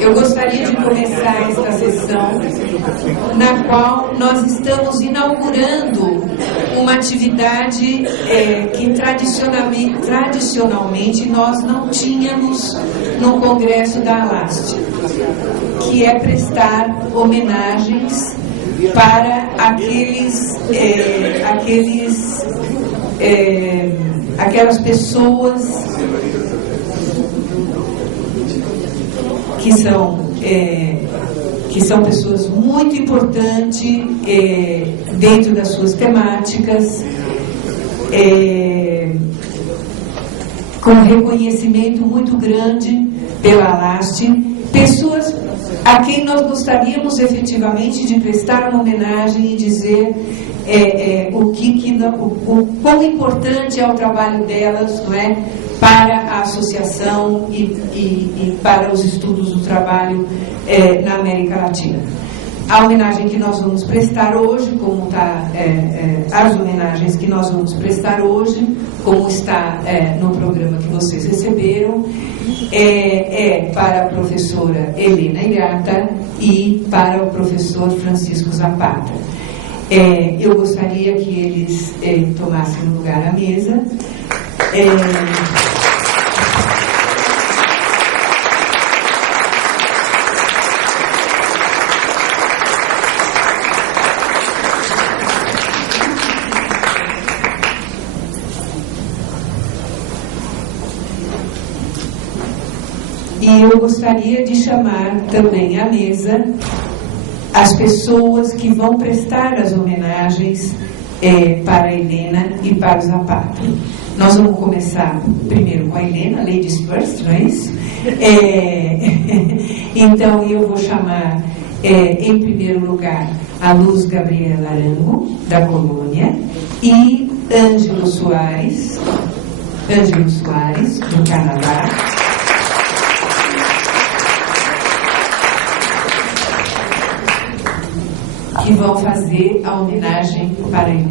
Eu gostaria de começar esta sessão, na qual nós estamos inaugurando uma atividade que tradicionalmente nós não tínhamos no Congresso da ALAST, que é prestar homenagens para aquelas pessoas que são pessoas muito importantes dentro das suas temáticas, com reconhecimento muito grande pela ALAST, pessoas a quem nós gostaríamos efetivamente de prestar uma homenagem e dizer o quão importante é o trabalho delas, não é, para a associação e para os estudos do trabalho na América Latina. A homenagem que nós vamos prestar hoje, como está, as homenagens que nós vamos prestar hoje, como está no programa que vocês receberam, é para a professora Helena Hirata e para o professor Francisco Zapata. Eu gostaria que eles tomassem lugar à mesa. E eu gostaria de chamar também à mesa as pessoas que vão prestar as homenagens para a Helena e para o Zapata. Nós vamos começar primeiro com a Helena, Ladies First, não é isso? Então eu vou chamar em primeiro lugar a Luz Gabriela Arango, da Colônia, e Ângelo Soares, do Canadá. Que vão fazer a homenagem para a Helena.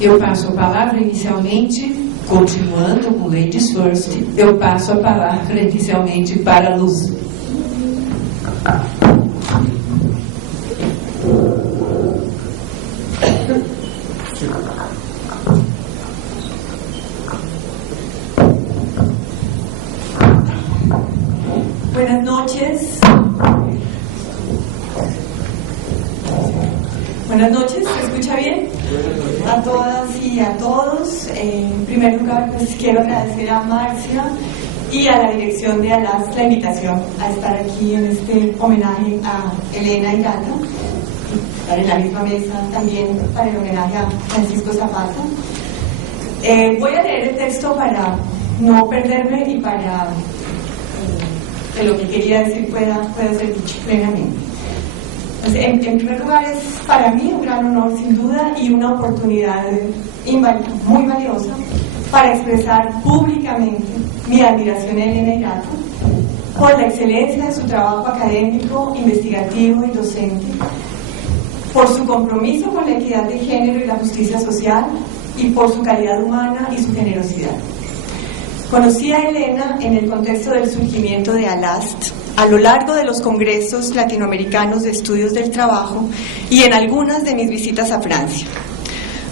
Eu passo a palavra inicialmente, continuando com Ladies First, eu passo a palavra inicialmente para a Luz. Buenas noches. Buenas noches, ¿se escucha bien? A todas y a todos. En primer lugar, pues quiero agradecer a Marcia y a la dirección de ALAST la invitación a estar aquí en este homenaje a Helena Hirata, estar en la misma mesa también para el homenaje a Francisco Zapata. Voy a leer el texto para no perderme y para que lo que quería decir pueda ser dicho plenamente. Pues, en primer lugar, es para mí un gran honor, sin duda, y una oportunidad muy valiosa para expresar públicamente mi admiración a Helena Hirata por la excelencia de su trabajo académico, investigativo y docente, por su compromiso con la equidad de género y la justicia social, y por su calidad humana y su generosidad. Conocí a Helena en el contexto del surgimiento de ALAST, a lo largo de los congresos latinoamericanos de estudios del trabajo y en algunas de mis visitas a Francia.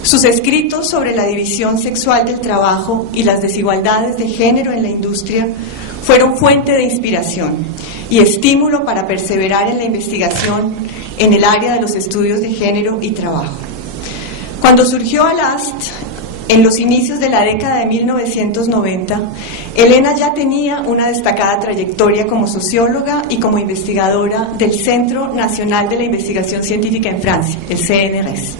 Sus escritos sobre la división sexual del trabajo y las desigualdades de género en la industria fueron fuente de inspiración y estímulo para perseverar en la investigación en el área de los estudios de género y trabajo. Cuando surgió ALAST, en los inicios de la década de 1990, Helena ya tenía una destacada trayectoria como socióloga y como investigadora del Centro Nacional de la Investigación Científica en Francia, el CNRS.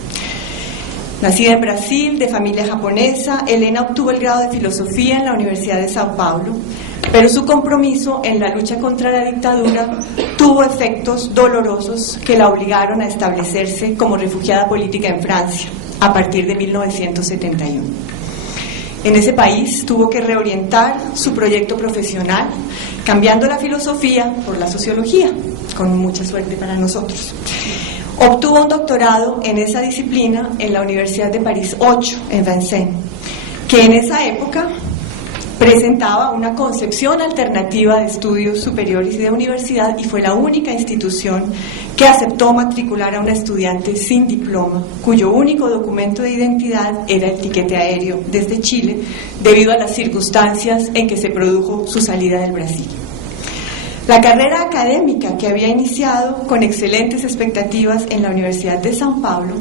Nacida en Brasil, de familia japonesa, Helena obtuvo el grado de Filosofía en la Universidad de Sao Paulo, pero su compromiso en la lucha contra la dictadura tuvo efectos dolorosos que la obligaron a establecerse como refugiada política en Francia a partir de 1971. En ese país tuvo que reorientar su proyecto profesional, cambiando la filosofía por la sociología, con mucha suerte para nosotros. Obtuvo un doctorado en esa disciplina en la Universidad de París 8, en Vincennes, que en esa época presentaba una concepción alternativa de estudios superiores y de universidad, y fue la única institución que aceptó matricular a una estudiante sin diploma, cuyo único documento de identidad era el tiquete aéreo desde Chile, debido a las circunstancias en que se produjo su salida del Brasil. La carrera académica que había iniciado con excelentes expectativas en la Universidad de São Paulo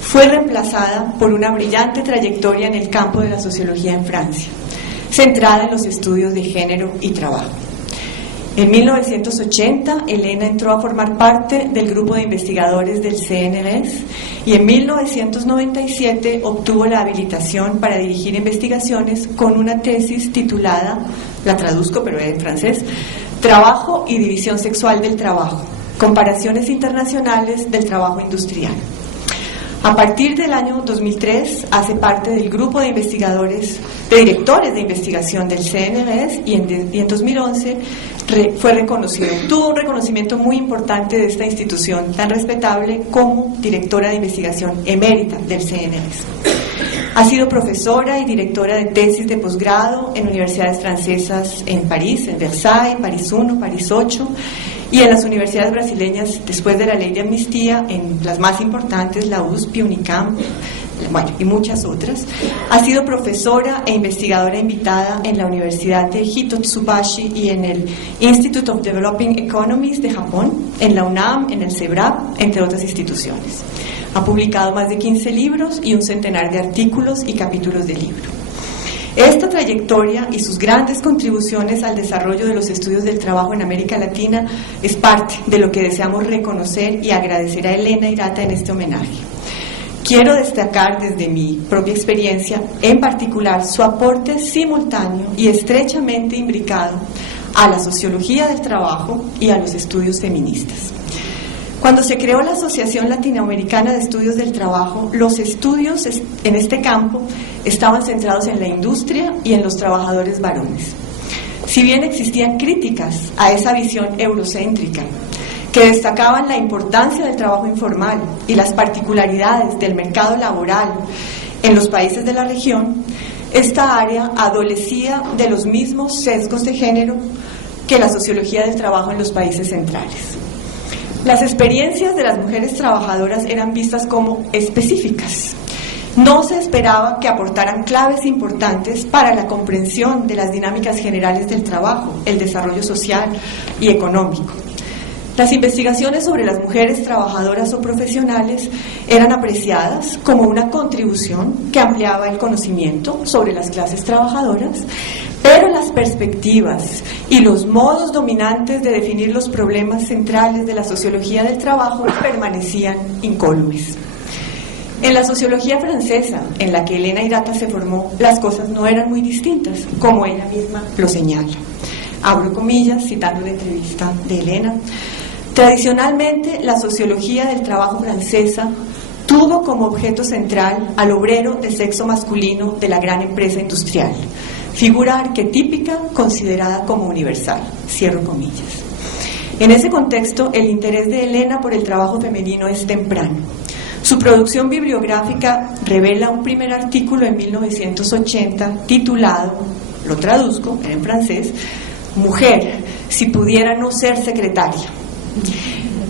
fue reemplazada por una brillante trayectoria en el campo de la sociología en Francia, centrada en los estudios de género y trabajo. En 1980, Elena entró a formar parte del grupo de investigadores del CNRS y en 1997 obtuvo la habilitación para dirigir investigaciones con una tesis titulada, la traduzco pero en francés, Trabajo y división sexual del trabajo, comparaciones internacionales del trabajo industrial. A partir del año 2003 hace parte del grupo de investigadores, de directores de investigación del CNRS, y en 2011 fue reconocido, tuvo un reconocimiento muy importante de esta institución tan respetable como directora de investigación emérita del CNRS. Ha sido profesora y directora de tesis de posgrado en universidades francesas en París, en Versailles, París 1, París 8, y en las universidades brasileñas, después de la ley de amnistía, en las más importantes, la USP, Unicamp, bueno, y muchas otras. Ha sido profesora e investigadora invitada en la Universidad de Hitotsubashi y en el Institute of Developing Economies de Japón, en la UNAM, en el CEBRAP, entre otras instituciones. Ha publicado más de 15 libros y un centenar de artículos y capítulos de libro. Esta trayectoria y sus grandes contribuciones al desarrollo de los estudios del trabajo en América Latina es parte de lo que deseamos reconocer y agradecer a Elena Hirata en este homenaje. Quiero destacar desde mi propia experiencia, en particular, su aporte simultáneo y estrechamente imbricado a la sociología del trabajo y a los estudios feministas. Cuando se creó la Asociación Latinoamericana de Estudios del Trabajo, los estudios en este campo estaban centrados en la industria y en los trabajadores varones. Si bien existían críticas a esa visión eurocéntrica, que destacaban la importancia del trabajo informal y las particularidades del mercado laboral en los países de la región, esta área adolecía de los mismos sesgos de género que la sociología del trabajo en los países centrales. Las experiencias de las mujeres trabajadoras eran vistas como específicas. No se esperaba que aportaran claves importantes para la comprensión de las dinámicas generales del trabajo, el desarrollo social y económico. Las investigaciones sobre las mujeres trabajadoras o profesionales eran apreciadas como una contribución que ampliaba el conocimiento sobre las clases trabajadoras, pero las perspectivas y los modos dominantes de definir los problemas centrales de la sociología del trabajo permanecían incólumes. En la sociología francesa, en la que Elena Hirata se formó, las cosas no eran muy distintas, como ella misma lo señala. Abro comillas, citando la entrevista de Elena. Tradicionalmente, la sociología del trabajo francesa tuvo como objeto central al obrero de sexo masculino de la gran empresa industrial, figura arquetípica considerada como universal, cierro comillas. En ese contexto, el interés de Elena por el trabajo femenino es temprano. Su producción bibliográfica revela un primer artículo en 1980 titulado, lo traduzco en francés, Mujer, si pudiera no ser secretaria.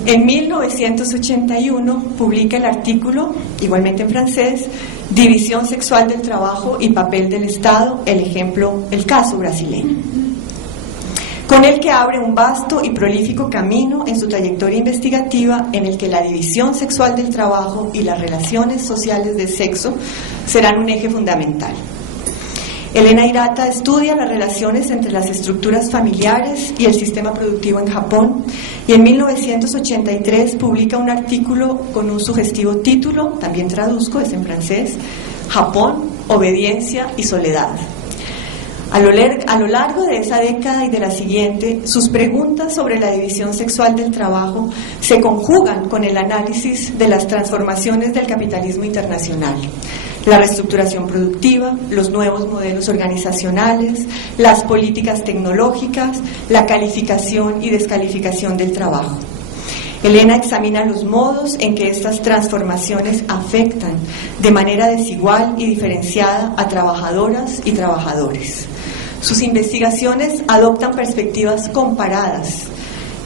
En 1981 publica el artículo, igualmente en francés, División sexual del trabajo y papel del Estado, el caso brasileño, con el que abre un vasto y prolífico camino en su trayectoria investigativa en el que la división sexual del trabajo y las relaciones sociales de sexo serán un eje fundamental. Elena Hirata estudia las relaciones entre las estructuras familiares y el sistema productivo en Japón y en 1983 publica un artículo con un sugestivo título, también traduzco, es en francés, Japón, obediencia y soledad. A lo largo de esa década y de la siguiente, sus preguntas sobre la división sexual del trabajo se conjugan con el análisis de las transformaciones del capitalismo internacional, la reestructuración productiva, los nuevos modelos organizacionales, las políticas tecnológicas, la calificación y descalificación del trabajo. Elena examina los modos en que estas transformaciones afectan de manera desigual y diferenciada a trabajadoras y trabajadores. Sus investigaciones adoptan perspectivas comparadas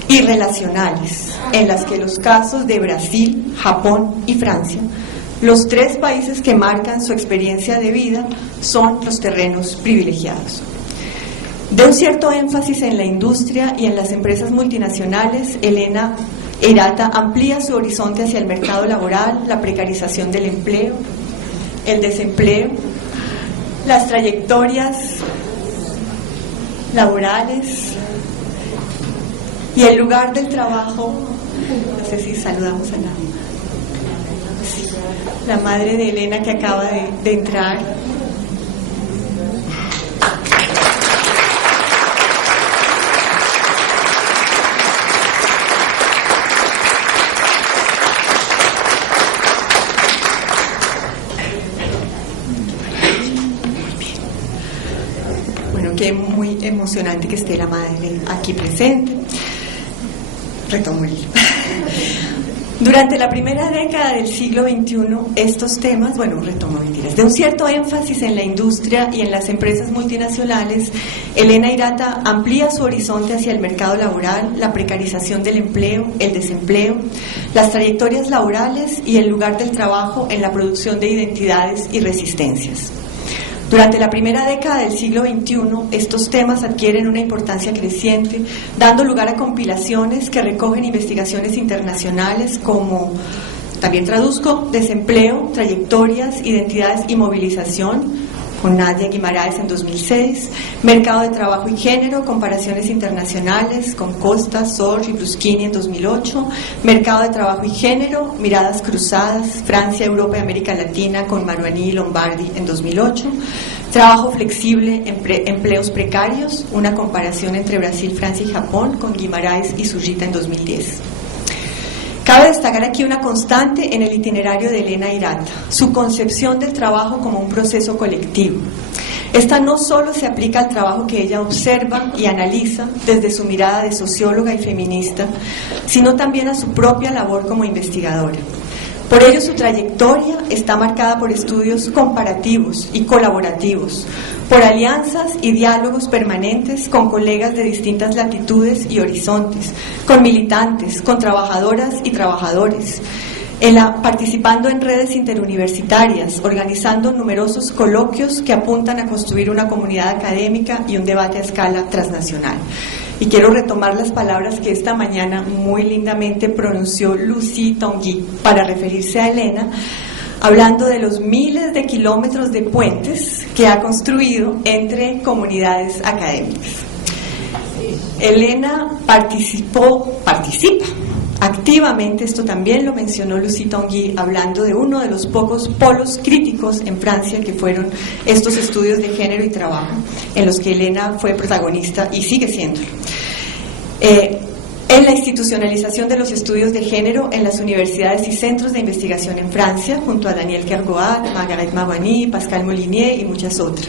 y relacionales, en las que los casos de Brasil, Japón y Francia, los tres países que marcan su experiencia de vida, son los terrenos privilegiados. De un cierto énfasis en la industria y en las empresas multinacionales, Elena Eirata amplía su horizonte hacia el mercado laboral, la precarización del empleo, el desempleo, las trayectorias laborales y el lugar del trabajo. No sé si saludamos a la madre de Elena, que acaba de entrar. Bueno, que muy emocionante que esté la madre aquí presente. Retomo el hilo. Durante la primera década del siglo XXI, estos temas, de un cierto énfasis en la industria y en las empresas multinacionales, Elena Eirata amplía su horizonte hacia el mercado laboral, la precarización del empleo, el desempleo, las trayectorias laborales y el lugar del trabajo en la producción de identidades y resistencias. Durante la primera década del siglo XXI, estos temas adquieren una importancia creciente, dando lugar a compilaciones que recogen investigaciones internacionales como, también traduzco, desempleo, trayectorias, identidades y movilización, con Nadia Guimaraes en 2006, mercado de trabajo y género, comparaciones internacionales con Costa, Sor y Bruschini en 2008, mercado de trabajo y género, miradas cruzadas, Francia, Europa y América Latina con Maruani y Lombardi en 2008, trabajo flexible, empleos precarios, una comparación entre Brasil, Francia y Japón con Guimaraes y Sujita en 2010. Cabe destacar aquí una constante en el itinerario de Elena Eirata, su concepción del trabajo como un proceso colectivo. Esta no solo se aplica al trabajo que ella observa y analiza desde su mirada de socióloga y feminista, sino también a su propia labor como investigadora. Por ello, su trayectoria está marcada por estudios comparativos y colaborativos, por alianzas y diálogos permanentes con colegas de distintas latitudes y horizontes, con militantes, con trabajadoras y trabajadores, participando en redes interuniversitarias, organizando numerosos coloquios que apuntan a construir una comunidad académica y un debate a escala transnacional. Y quiero retomar las palabras que esta mañana muy lindamente pronunció Lucie Tanguy para referirse a Elena, hablando de los miles de kilómetros de puentes que ha construido entre comunidades académicas. Elena participa activamente, esto también lo mencionó Lucie Tanguy, hablando de uno de los pocos polos críticos en Francia que fueron estos estudios de género y trabajo, en los que Elena fue protagonista y sigue siéndolo. En la institucionalización de los estudios de género en las universidades y centros de investigación en Francia, junto a Daniel Kergoat, Marguerite Maruani, Pascal Molinier y muchas otras.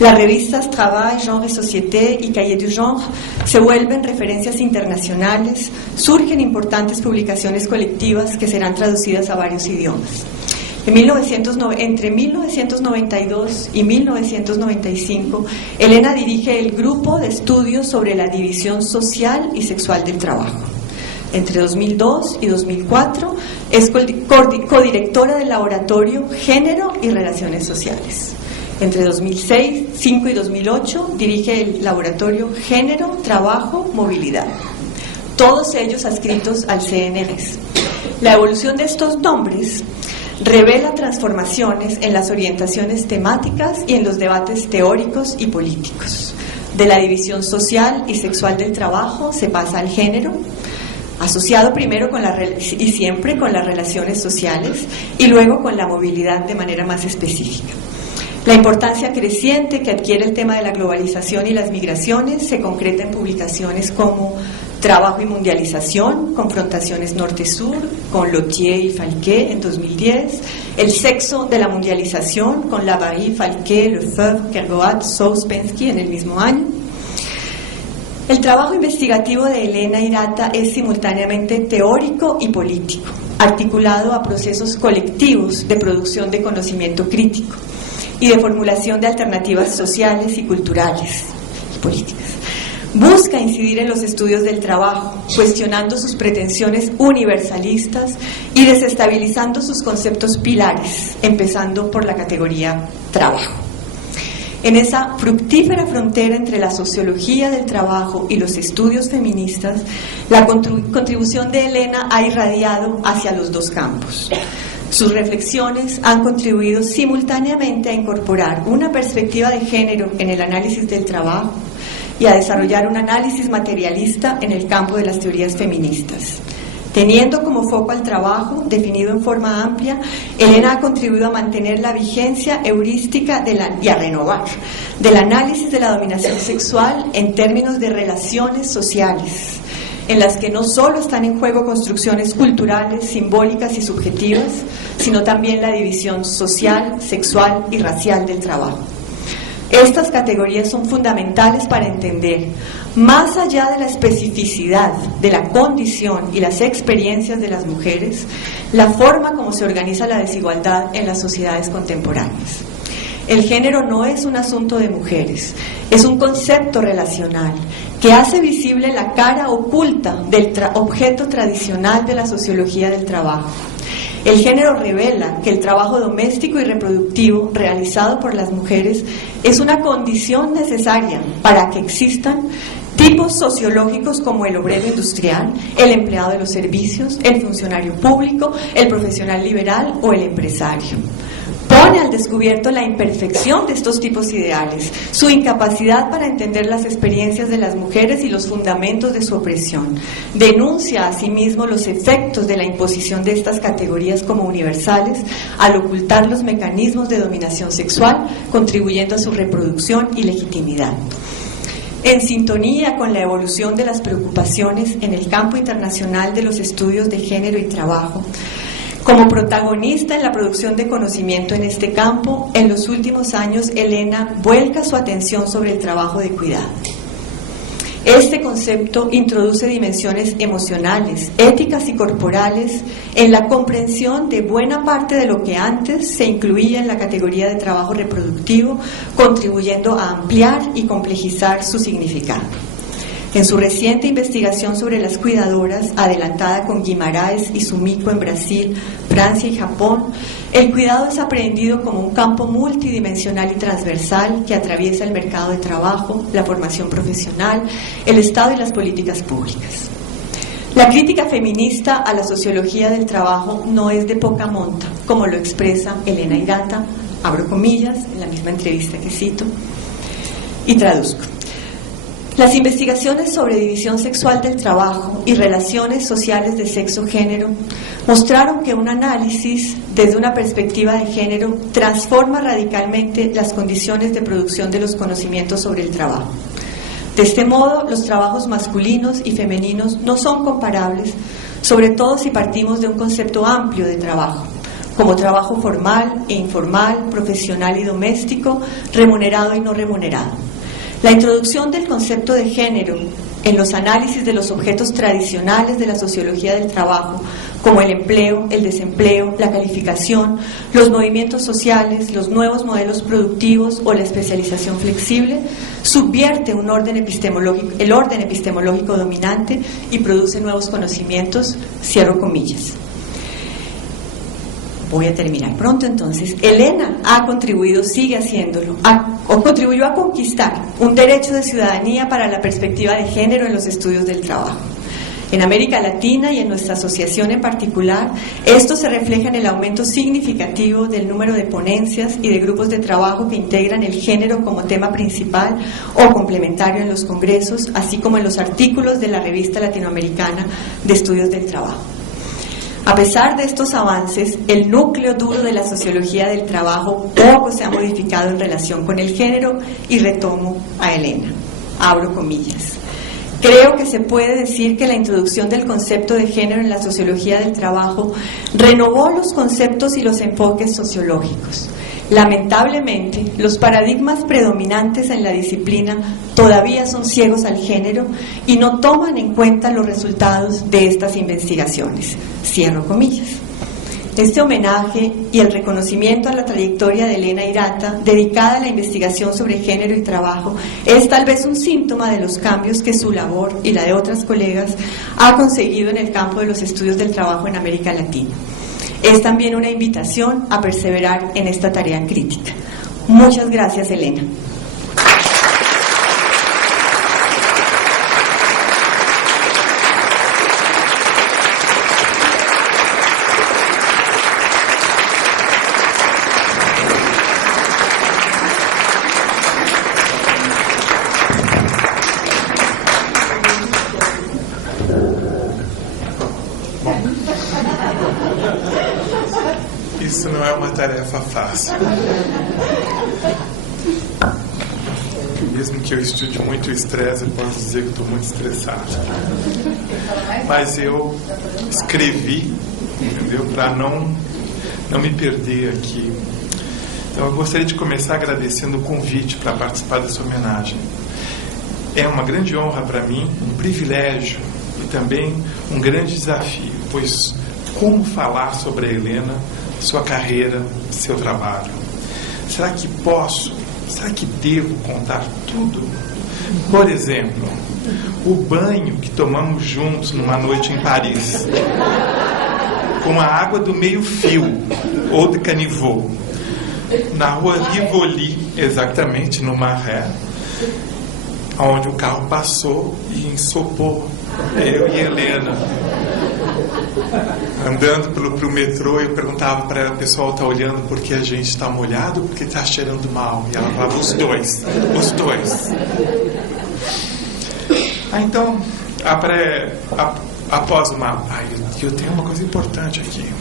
Las revistas Travail, Genre et Société y Cahiers du Genre se vuelven referencias internacionales, surgen importantes publicaciones colectivas que serán traducidas a varios idiomas. Entre 1992 y 1995, Elena dirige el grupo de estudios sobre la división social y sexual del trabajo. Entre 2002 y 2004 es codirectora del laboratorio Género y Relaciones Sociales. Entre 2006, 2005 y 2008 dirige el laboratorio Género, Trabajo, Movilidad. Todos ellos adscritos al CNRS. La evolución de estos nombres revela transformaciones en las orientaciones temáticas y en los debates teóricos y políticos. De la división social y sexual del trabajo se pasa al género, asociado primero y siempre con las relaciones sociales y luego con la movilidad de manera más específica. La importancia creciente que adquiere el tema de la globalización y las migraciones se concreta en publicaciones como Trabajo y mundialización, confrontaciones norte-sur, con Lothier y Falquet en 2010. El sexo de la mundialización, con Lavary, Falquet, Lefebvre, Kergoat, Souspensky en el mismo año. El trabajo investigativo de Elena Hirata es simultáneamente teórico y político, articulado a procesos colectivos de producción de conocimiento crítico y de formulación de alternativas sociales y culturales y políticas. Busca incidir en los estudios del trabajo, cuestionando sus pretensiones universalistas y desestabilizando sus conceptos pilares, empezando por la categoría trabajo. En esa fructífera frontera entre la sociología del trabajo y los estudios feministas, la contribución de Elena ha irradiado hacia los dos campos. Sus reflexiones han contribuido simultáneamente a incorporar una perspectiva de género en el análisis del trabajo y a desarrollar un análisis materialista en el campo de las teorías feministas. Teniendo como foco al trabajo, definido en forma amplia, Elena ha contribuido a mantener la vigencia heurística y a renovar del análisis de la dominación sexual en términos de relaciones sociales, en las que no solo están en juego construcciones culturales, simbólicas y subjetivas, sino también la división social, sexual y racial del trabajo. Estas categorías son fundamentales para entender, más allá de la especificidad de la condición y las experiencias de las mujeres, la forma como se organiza la desigualdad en las sociedades contemporáneas. El género no es un asunto de mujeres, es un concepto relacional que hace visible la cara oculta del objeto tradicional de la sociología del trabajo. El género revela que el trabajo doméstico y reproductivo realizado por las mujeres es una condición necesaria para que existan tipos sociológicos como el obrero industrial, el empleado de los servicios, el funcionario público, el profesional liberal o el empresario. Pone al descubierto la imperfección de estos tipos ideales, su incapacidad para entender las experiencias de las mujeres y los fundamentos de su opresión. Denuncia asimismo los efectos de la imposición de estas categorías como universales al ocultar los mecanismos de dominación sexual, contribuyendo a su reproducción y legitimidad. En sintonía con la evolución de las preocupaciones en el campo internacional de los estudios de género y trabajo, como protagonista en la producción de conocimiento en este campo, en los últimos años Elena vuelca su atención sobre el trabajo de cuidado. Este concepto introduce dimensiones emocionales, éticas y corporales en la comprensión de buena parte de lo que antes se incluía en la categoría de trabajo reproductivo, contribuyendo a ampliar y complejizar su significado. En su reciente investigación sobre las cuidadoras, adelantada con Guimarães y Sumiko en Brasil, Francia y Japón, el cuidado es aprehendido como un campo multidimensional y transversal que atraviesa el mercado de trabajo, la formación profesional, el Estado y las políticas públicas. La crítica feminista a la sociología del trabajo no es de poca monta, como lo expresa Elena Hirata, abro comillas, en la misma entrevista que cito, y traduzco. Las investigaciones sobre división sexual del trabajo y relaciones sociales de sexo-género mostraron que un análisis desde una perspectiva de género transforma radicalmente las condiciones de producción de los conocimientos sobre el trabajo. De este modo, los trabajos masculinos y femeninos no son comparables, sobre todo si partimos de un concepto amplio de trabajo, como trabajo formal e informal, profesional y doméstico, remunerado y no remunerado. La introducción del concepto de género en los análisis de los objetos tradicionales de la sociología del trabajo, como el empleo, el desempleo, la calificación, los movimientos sociales, los nuevos modelos productivos o la especialización flexible, subvierte el orden epistemológico dominante y produce nuevos conocimientos, cierro comillas. Voy a terminar pronto entonces. Elena ha contribuido, sigue haciéndolo, contribuyó a conquistar un derecho de ciudadanía para la perspectiva de género en los estudios del trabajo. En América Latina y en nuestra asociación en particular, esto se refleja en el aumento significativo del número de ponencias y de grupos de trabajo que integran el género como tema principal o complementario en los congresos, así como en los artículos de la Revista Latinoamericana de Estudios del Trabajo. A pesar de estos avances, el núcleo duro de la sociología del trabajo poco se ha modificado en relación con el género, y retomo a Elena, abro comillas. creo que se puede decir que la introducción del concepto de género en la sociología del trabajo renovó los conceptos y los enfoques sociológicos. Lamentablemente, los paradigmas predominantes en la disciplina todavía son ciegos al género y no toman en cuenta los resultados de estas investigaciones. Cierro comillas. Este homenaje y el reconocimiento a la trayectoria de Elena Hirata, dedicada a la investigación sobre género y trabajo, es tal vez un síntoma de los cambios que su labor y la de otras colegas ha conseguido en el campo de los estudios del trabajo en América Latina. Es también una invitación a perseverar en esta tarea crítica. Muchas gracias, Elena. Isso não é uma tarefa fácil. Mesmo que eu estude muito estresse, eu posso dizer que estou muito estressado. Mas eu escrevi, entendeu? Para não me perder aqui. Então eu gostaria de começar agradecendo o convite para participar dessa homenagem. É uma grande honra para mim, um privilégio e também um grande desafio, pois como falar sobre a Helena, sua carreira, seu trabalho? Será que posso? Será que devo contar tudo? Por exemplo, o banho que tomamos juntos numa noite em Paris, com a água do meio-fio, ou de Caniveau, na rua Rivoli, exatamente no Marais, onde o carro passou e ensopou eu e Helena. Andando pro metrô, eu perguntava para ela: o pessoal está olhando porque a gente está molhado ou porque está cheirando mal? E ela falava: os dois. Então, após uma... eu tenho uma coisa importante aqui.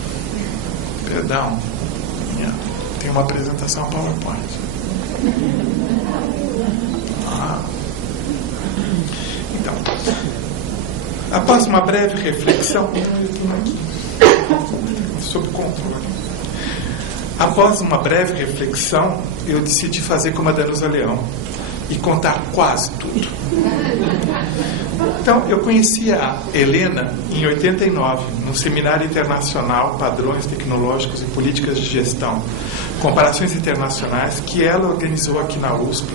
Perdão. Tem uma apresentação PowerPoint. Então, após uma breve reflexão, sob controle. Após uma breve reflexão, eu decidi fazer como a Danusa Leão e contar quase tudo. Então, eu conheci a Helena em 89, no Seminário Internacional Padrões Tecnológicos e Políticas de Gestão, Comparações Internacionais, que ela organizou aqui na USP.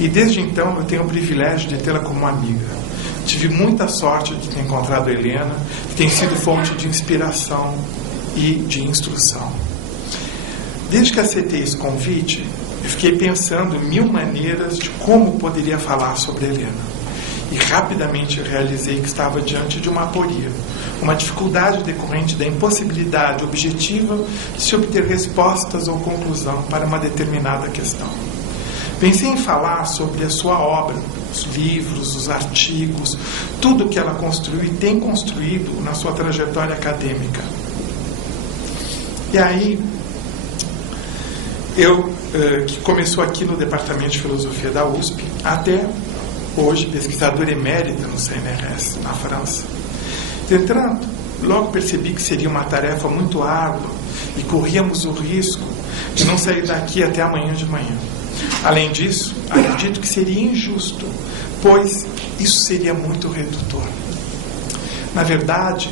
E desde então eu tenho o privilégio de tê-la como amiga. Tive muita sorte de ter encontrado a Helena, que tem sido fonte de inspiração e de instrução. Desde que aceitei esse convite, eu fiquei pensando em 1000 maneiras de como poderia falar sobre a Helena. E rapidamente realizei que estava diante de uma aporia, uma dificuldade decorrente da impossibilidade objetiva de se obter respostas ou conclusão para uma determinada questão. Pensei em falar sobre a sua obra, os livros, os artigos, tudo que ela construiu e tem construído na sua trajetória acadêmica. E aí, que começou aqui no Departamento de Filosofia da USP, até hoje pesquisadora emérita no CNRS, na França. Entretanto, logo percebi que seria uma tarefa muito árdua e corríamos o risco de não sair daqui até amanhã de manhã. Além disso, acredito que seria injusto, pois isso seria muito redutor. Na verdade,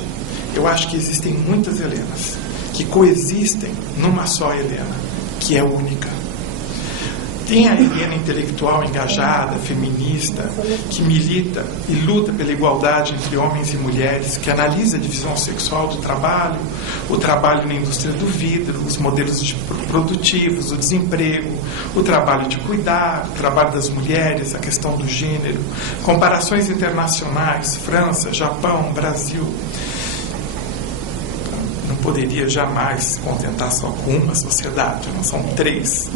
eu acho que existem muitas Helenas que coexistem numa só Helena, que é única. Tem a Helena intelectual engajada, feminista, que milita e luta pela igualdade entre homens e mulheres, que analisa a divisão sexual do trabalho, o trabalho na indústria do vidro, os modelos produtivos, o desemprego, o trabalho de cuidar, o trabalho das mulheres, a questão do gênero, comparações internacionais, França, Japão, Brasil. Poderia jamais contentar só com uma sociedade, não são 3.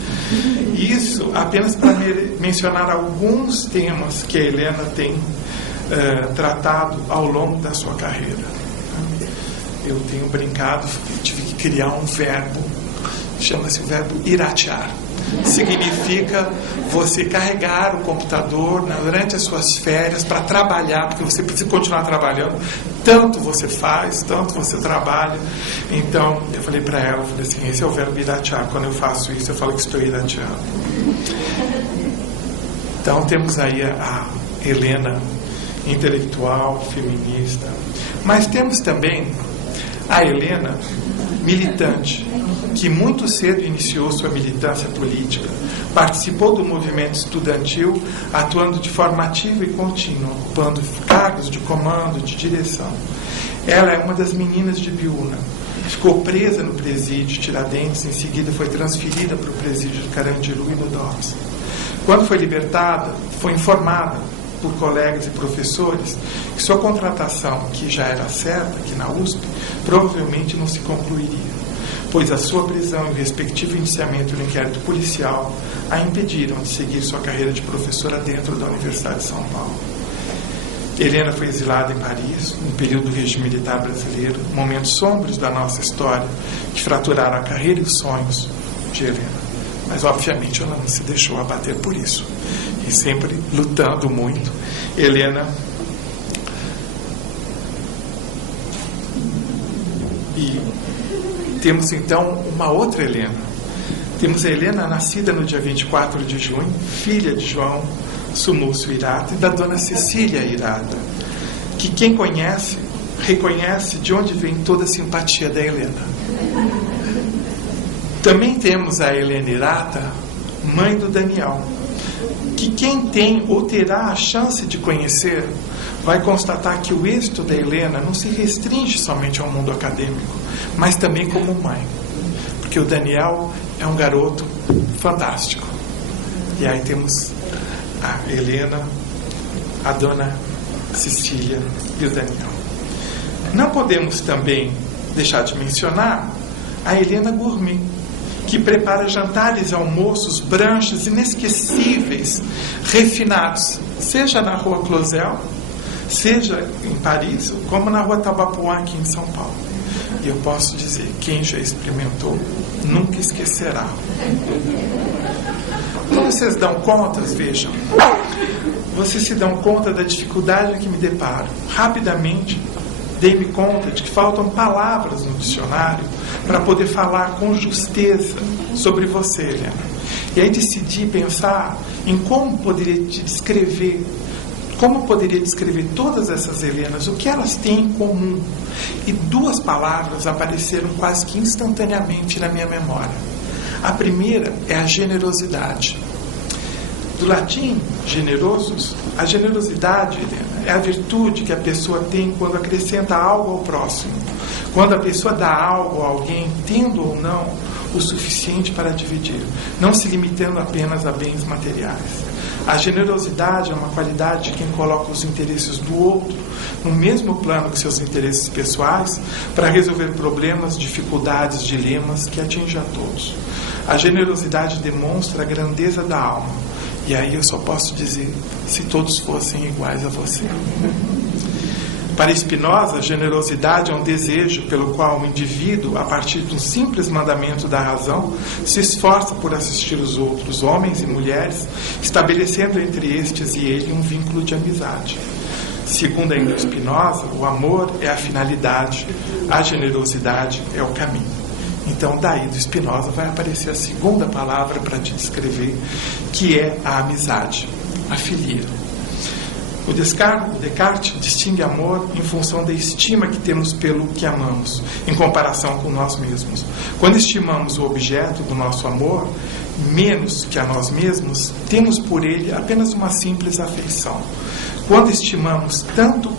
Isso apenas para mencionar alguns temas que a Helena tem tratado ao longo da sua carreira. Eu tenho brincado, tive que criar um verbo chama-se o verbo iratear. Significa você carregar o computador durante as suas férias para trabalhar, porque você precisa continuar trabalhando. Tanto você faz, tanto você trabalha. Então, eu falei para ela, eu falei assim, esse é o verbo iratear. Quando eu faço isso, eu falo que estou irateando. Então, temos aí a Helena, intelectual, feminista. Mas temos também a Helena, militante, que muito cedo iniciou sua militância política, participou do movimento estudantil, atuando de forma ativa e contínua, ocupando cargos de comando, de direção. Ela é uma das meninas de Biúna. Ficou presa no presídio Tiradentes, em seguida foi transferida para o presídio de Carandiru e no DOPS. Quando foi libertada, foi informada por colegas e professores que sua contratação, que já era certa aqui na USP, provavelmente não se concluiria, pois a sua prisão e o respectivo indiciamento no inquérito policial a impediram de seguir sua carreira de professora dentro da Universidade de São Paulo. Helena foi exilada em Paris, no período do regime militar brasileiro, momentos sombrios da nossa história que fraturaram a carreira e os sonhos de Helena. Mas, obviamente, ela não se deixou abater por isso. E sempre lutando muito. Helena... E temos, então, uma outra Helena. Temos a Helena, nascida no dia 24 de junho, filha de João Sumúcio Irata e da dona Cecília Irata, que quem conhece, reconhece de onde vem toda a simpatia da Helena. Também temos a Helena Irata, mãe do Daniel, que quem tem ou terá a chance de conhecer vai constatar que o êxito da Helena não se restringe somente ao mundo acadêmico, mas também como mãe, porque o Daniel é um garoto fantástico. E aí temos a Helena, a dona Cecília e o Daniel. Não podemos também deixar de mencionar a Helena Gourmet, que prepara jantares e almoços, branches inesquecíveis, refinados, seja na Rua Clozel, seja em Paris, como na Rua Tabapuã, aqui em São Paulo. E eu posso dizer, quem já experimentou, nunca esquecerá. Quando vocês dão contas, vejam, vocês se dão conta da dificuldade que me deparo. Rapidamente, dei-me conta de que faltam palavras no dicionário para poder falar com justeza sobre você, Helena. E aí decidi pensar em como poderia te descrever, como poderia descrever todas essas Helenas, o que elas têm em comum. E duas palavras apareceram quase que instantaneamente na minha memória. A primeira é a generosidade. Do latim, generosus, a generosidade, Helena, é a virtude que a pessoa tem quando acrescenta algo ao próximo. Quando a pessoa dá algo a alguém, tendo ou não o suficiente para dividir, não se limitando apenas a bens materiais. A generosidade é uma qualidade de quem coloca os interesses do outro no mesmo plano que seus interesses pessoais para resolver problemas, dificuldades, dilemas que atingem a todos. A generosidade demonstra a grandeza da alma. E aí eu só posso dizer, se todos fossem iguais a você. Para Spinoza, a generosidade é um desejo pelo qual o indivíduo, a partir de um simples mandamento da razão, se esforça por assistir os outros, homens e mulheres, estabelecendo entre estes e ele um vínculo de amizade. Segundo ainda Spinoza, o amor é a finalidade, a generosidade é o caminho. Então, daí do Spinoza vai aparecer a segunda palavra para te descrever, que é a amizade, a filia. O Descartes distingue amor em função da estima que temos pelo que amamos, em comparação com nós mesmos. Quando estimamos o objeto do nosso amor menos que a nós mesmos, temos por ele apenas uma simples afeição. Quando estimamos tanto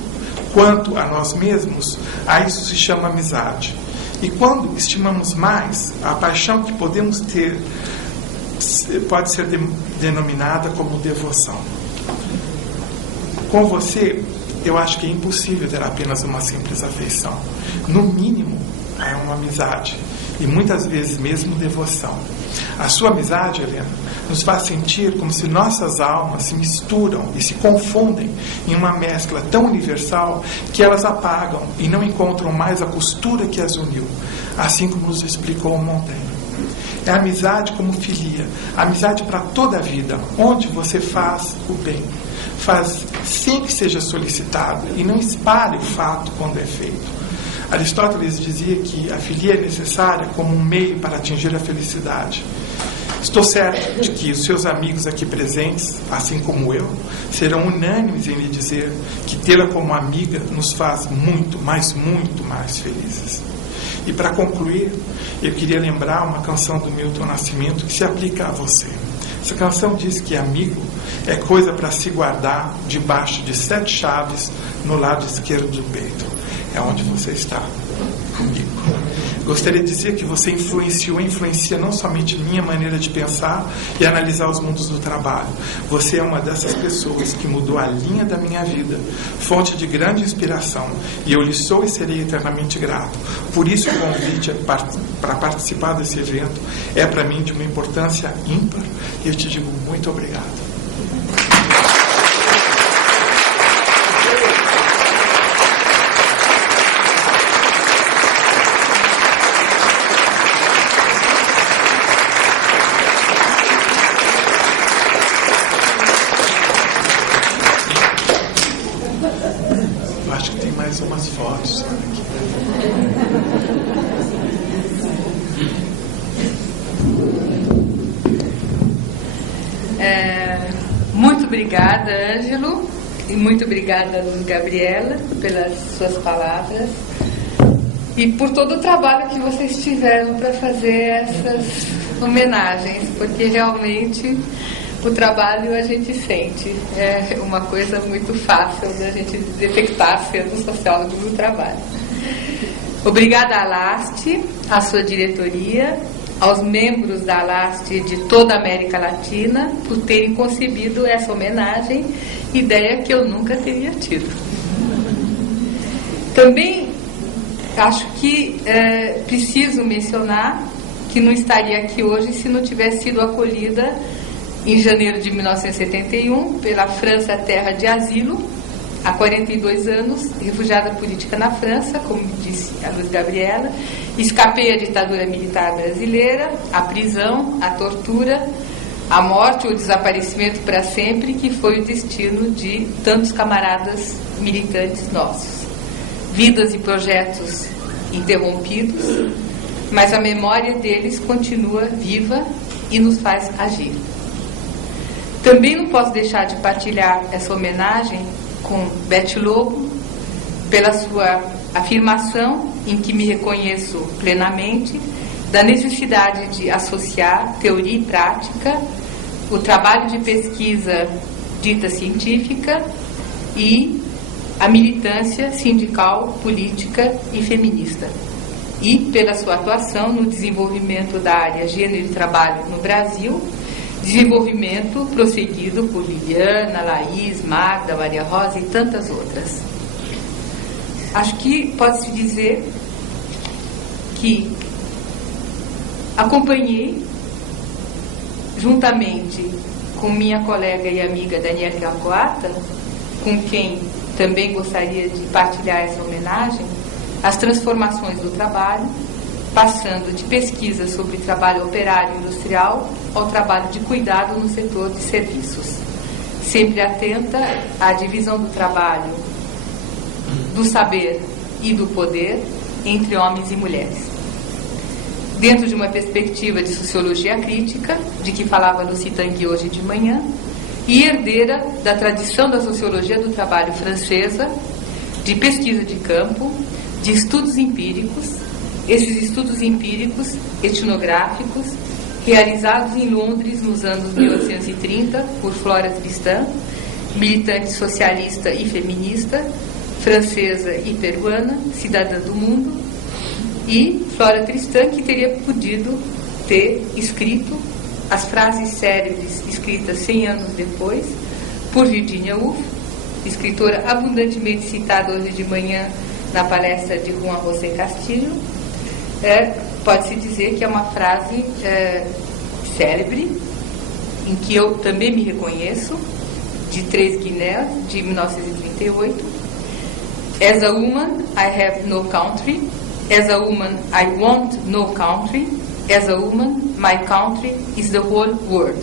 quanto a nós mesmos, a isso se chama amizade. E quando estimamos mais, a paixão que podemos ter pode ser denominada como devoção. Com você, eu acho que é impossível ter apenas uma simples afeição. No mínimo, é uma amizade. E muitas vezes mesmo devoção. A sua amizade, Helena, nos faz sentir como se nossas almas se misturam e se confundem em uma mescla tão universal que elas apagam e não encontram mais a costura que as uniu, assim como nos explicou Montaigne. É amizade como filia, amizade para toda a vida, onde você faz o bem. Faz sem que seja solicitado e não espalhe o fato quando é feito. Aristóteles dizia que a filia é necessária como um meio para atingir a felicidade. Estou certo de que os seus amigos aqui presentes, assim como eu, serão unânimes em lhe dizer que tê-la como amiga nos faz muito, mas muito mais felizes. E para concluir, eu queria lembrar uma canção do Milton Nascimento que se aplica a você. Essa canção diz que amigo é coisa para se guardar debaixo de 7 chaves no lado esquerdo do peito. É onde você está, comigo. Gostaria de dizer que você influencia não somente minha maneira de pensar e analisar os mundos do trabalho. Você é uma dessas pessoas que mudou a linha da minha vida, fonte de grande inspiração, e eu lhe sou e serei eternamente grato. Por isso o convite para participar desse evento é para mim de uma importância ímpar, e eu te digo muito obrigado. Acho que tem mais umas fotos aqui. Muito obrigada, Ângelo, e muito obrigada, Gabriela, pelas suas palavras e por todo o trabalho que vocês tiveram para fazer essas homenagens, porque realmente o trabalho a gente sente, é uma coisa muito fácil da gente detectar sendo sociólogo do trabalho. Obrigada à LAST, à sua diretoria, aos membros da LAST de toda a América Latina por terem concebido essa homenagem, ideia que eu nunca teria tido. Também acho que preciso mencionar que não estaria aqui hoje se não tivesse sido acolhida em janeiro de 1971, pela França Terra de Asilo, há 42 anos, refugiada política na França, como disse a Luz Gabriela, escapei à ditadura militar brasileira, à prisão, à tortura, à morte ou desaparecimento para sempre, que foi o destino de tantos camaradas militantes nossos. Vidas e projetos interrompidos, mas a memória deles continua viva e nos faz agir. Também não posso deixar de partilhar essa homenagem com Beth Lobo, pela sua afirmação, em que me reconheço plenamente, da necessidade de associar teoria e prática, o trabalho de pesquisa dita científica e a militância sindical, política e feminista. E pela sua atuação no desenvolvimento da área Gênero e Trabalho no Brasil, desenvolvimento prosseguido por Liliana, Laís, Magda, Maria Rosa e tantas outras. Acho que pode-se dizer que acompanhei, juntamente com minha colega e amiga Daniela Gargoata, com quem também gostaria de partilhar essa homenagem, as transformações do trabalho, passando de pesquisa sobre trabalho operário e industrial ao trabalho de cuidado no setor de serviços, sempre atenta à divisão do trabalho, do saber e do poder entre homens e mulheres. Dentro de uma perspectiva de sociologia crítica, de que falava Lucy Tanguy hoje de manhã, e herdeira da tradição da sociologia do trabalho francesa, de pesquisa de campo, de estudos empíricos, esses estudos empíricos etnográficos, realizados em Londres nos anos 1930 por Flora Tristan, militante socialista e feminista, francesa e peruana, cidadã do mundo, e Flora Tristan, que teria podido ter escrito as frases célebres escritas 100 anos depois por Virginia Woolf, escritora abundantemente citada hoje de manhã na palestra de Juan José Castillo. Pode-se dizer que é uma frase célebre, em que eu também me reconheço, de Três Guinéas, de 1938. As a woman, I have no country. As a woman, I want no country. As a woman, my country is the whole world.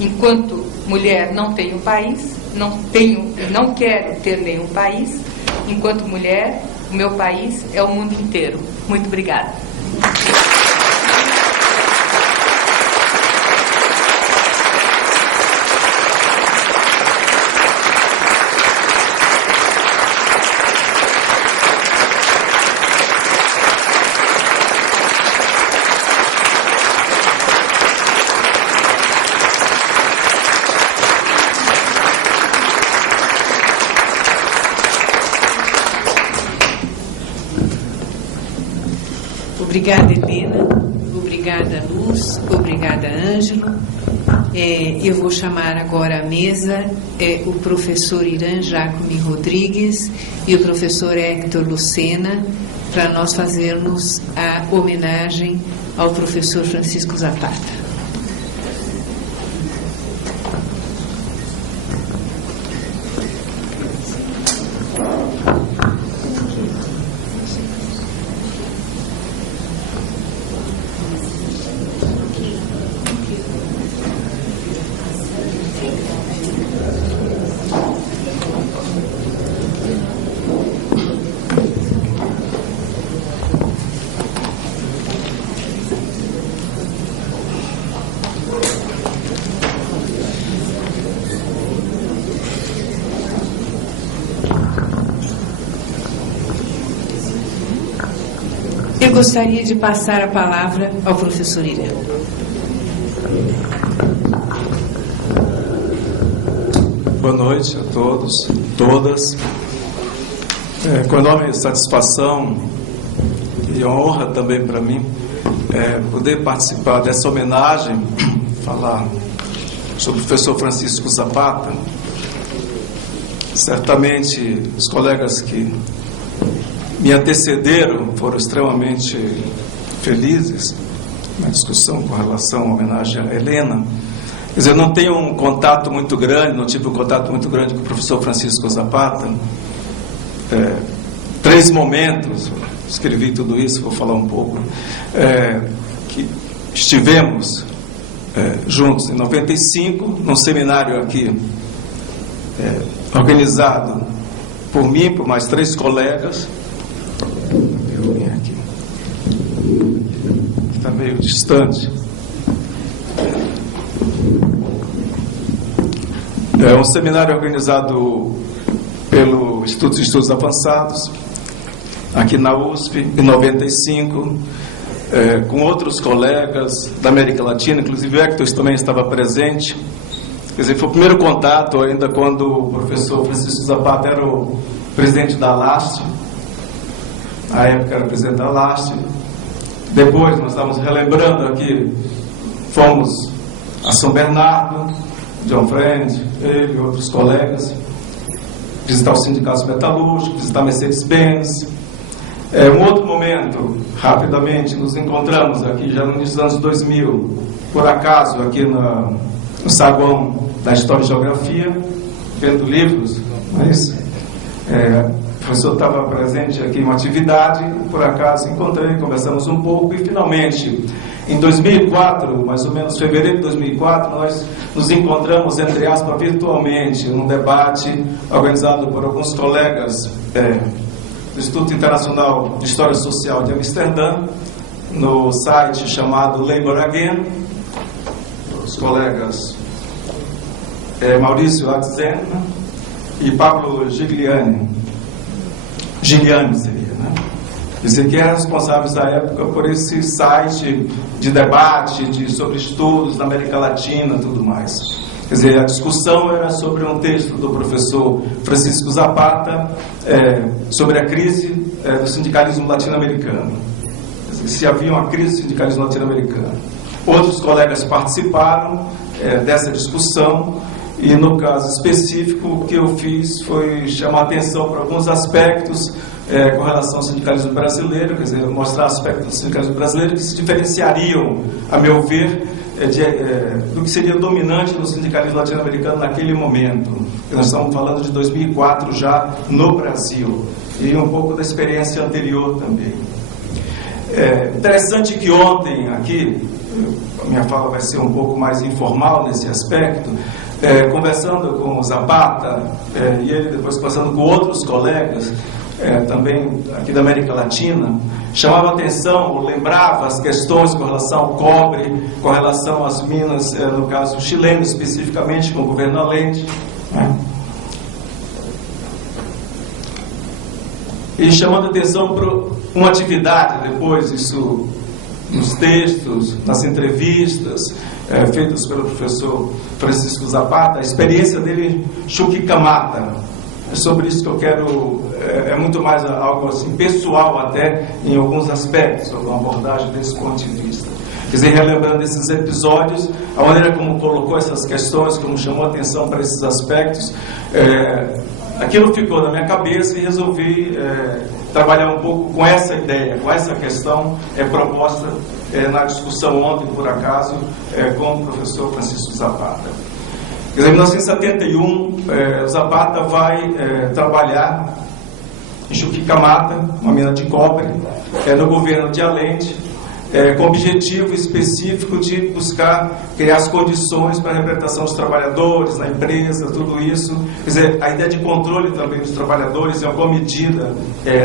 Enquanto mulher não tenho país, não quero ter nenhum país. Enquanto mulher, o meu país é o mundo inteiro. Muito obrigada. Obrigada, Helena. Obrigada, Luz. Obrigada, Ângelo. Eu vou chamar agora à mesa o professor Irã Jacome Rodrigues e o professor Héctor Lucena para nós fazermos a homenagem ao professor Francisco Zapata. Eu gostaria de passar a palavra ao professor Irã. Boa noite a todos, todas. Com enorme satisfação e honra também para mim poder participar dessa homenagem, falar sobre o professor Francisco Zapata. Certamente os colegas que me antecederam foram extremamente felizes na discussão com relação à homenagem a Helena. Quer dizer, não tenho um contato muito grande, não tive um contato muito grande com o professor Francisco Zapata. 3 momentos, escrevi tudo isso, vou falar um pouco, que estivemos juntos em 95, num seminário aqui, organizado por mim, por mais 3 colegas. Aqui está meio distante. É um seminário organizado pelo Instituto de Estudos Avançados, aqui na USP, em 95, com outros colegas da América Latina, inclusive o Héctor também estava presente. Quer dizer, foi o primeiro contato ainda quando o professor Francisco Zapata era o presidente da LAST. Na época era presidente da LAST. Depois nós estávamos relembrando aqui, fomos a São Bernardo, John Friend, ele e outros colegas, visitar os sindicatos metalúrgicos, visitar a Mercedes-Benz. Um outro momento, rapidamente, nos encontramos aqui já no início dos anos 2000, por acaso, aqui no saguão da História e Geografia, vendo livros, mas o professor estava presente aqui em uma atividade, por acaso encontrei, conversamos um pouco e finalmente, em 2004, mais ou menos fevereiro de 2004, nós nos encontramos, entre aspas, virtualmente, num debate organizado por alguns colegas do Instituto Internacional de História Social de Amsterdã, no site chamado Labor Again. Os colegas Maurício Atzena e Pablo Gigliani seria, né? Dizer que eram responsáveis da época por esse site de debate sobre estudos na América Latina e tudo mais. Quer dizer, a discussão era sobre um texto do professor Francisco Zapata sobre a crise do sindicalismo latino-americano. Se havia uma crise do sindicalismo latino-americano. Outros colegas participaram dessa discussão e, no caso específico, o que eu fiz foi chamar a atenção para alguns aspectos com relação ao sindicalismo brasileiro, quer dizer, mostrar aspectos do sindicalismo brasileiro que se diferenciariam, a meu ver, do que seria dominante no sindicalismo latino-americano naquele momento. Nós estamos falando de 2004 já no Brasil, e um pouco da experiência anterior também. Interessante que ontem aqui, a minha fala vai ser um pouco mais informal nesse aspecto, conversando com o Zapata, e ele depois conversando com outros colegas, também aqui da América Latina, chamava atenção, ou lembrava as questões com relação ao cobre, com relação às minas, no caso chileno especificamente, com o governo Allende, né? E chamando atenção para uma atividade, depois isso nos textos, nas entrevistas feitas pelo professor Francisco Zapata, a experiência dele em Chuquicamata. É sobre isso que eu quero, muito mais algo assim pessoal até, em alguns aspectos, alguma abordagem desse ponto de vista. Quer dizer, relembrando esses episódios, a maneira como colocou essas questões, como chamou atenção para esses aspectos, aquilo ficou na minha cabeça e resolvi trabalhar um pouco com essa ideia, com essa questão proposta na discussão ontem, por acaso, com o professor Francisco Zapata. Quer dizer, em 1971, o Zapata vai trabalhar em Chuquicamata, uma mina de cobre, no governo de Allende, com o objetivo específico de buscar criar as condições para a representação dos trabalhadores na empresa, tudo isso. Quer dizer, a ideia de controle também dos trabalhadores em alguma medida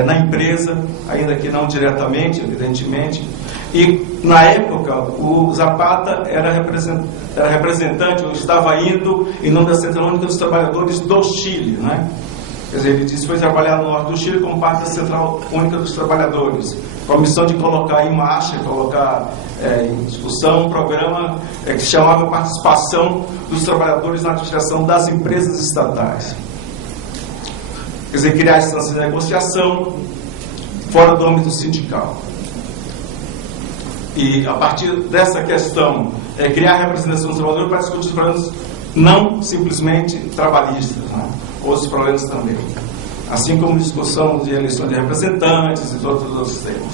na empresa, ainda que não diretamente, evidentemente. E, na época, o Zapata era representante, ou estava indo em nome da Central Única dos Trabalhadores do Chile, né? Quer dizer, ele disse que foi trabalhar no norte do Chile como parte da Central Única dos Trabalhadores, com a missão de colocar em marcha, colocar em discussão um programa que se chamava Participação dos Trabalhadores na Administração das Empresas Estatais. Quer dizer, criar instâncias de negociação fora do âmbito sindical. E, a partir dessa questão, criar a representação dos trabalhadores para discutir os problemas não simplesmente trabalhistas, né? Outros problemas também. Assim como discussão de eleição de representantes e todos os outros temas.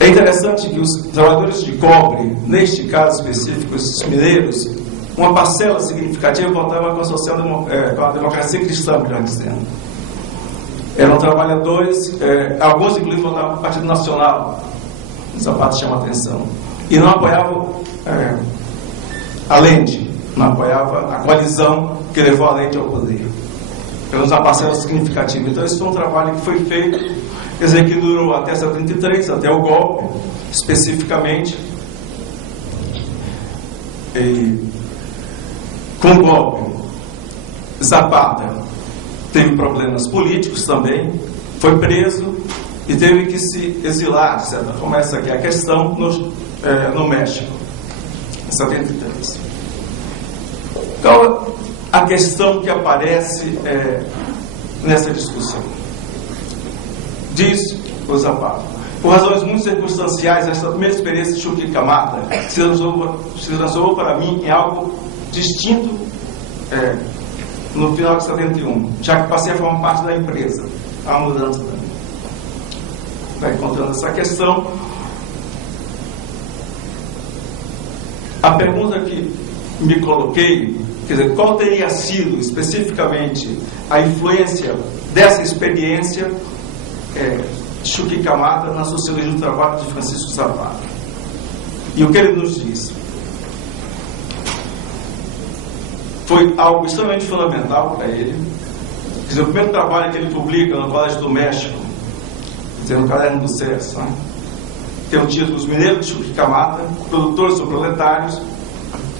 É interessante que os trabalhadores de cobre, neste caso específico, esses mineiros, uma parcela significativa votava com a democracia cristã, melhor dizendo. Eram trabalhadores, alguns inclusive votavam para o Partido Nacional, o Zapata chama a atenção, e não apoiavam Allende, não apoiava a coalizão que levou Allende ao poder. Pela uma parcela significativa. Então, esse foi um trabalho que foi feito, quer dizer, que durou até 73, até o golpe, especificamente. E, com o golpe, Zapata teve problemas políticos também, foi preso e teve que se exilar, de certa forma. Essa aqui é a questão no México, em 73. Então, a questão que aparece nessa discussão. Diz o Zapata, por razões muito circunstanciais, essa primeira experiência de Chuquicamata se transformou para mim em algo distinto no final de 71, já que passei a formar parte da empresa. A mudança também. Vai encontrando essa questão. A pergunta que me coloquei, quer dizer, qual teria sido especificamente a influência dessa experiência Chuquicamata na sociologia do trabalho de Francisco Zapata? E o que ele nos diz? Foi algo extremamente fundamental para ele. Quer dizer, o primeiro trabalho que ele publica no Colégio do México, quer dizer, no Caderno do César, né? Tem o título Os Mineiros de Chuquicamata, Produtores ou Proletários.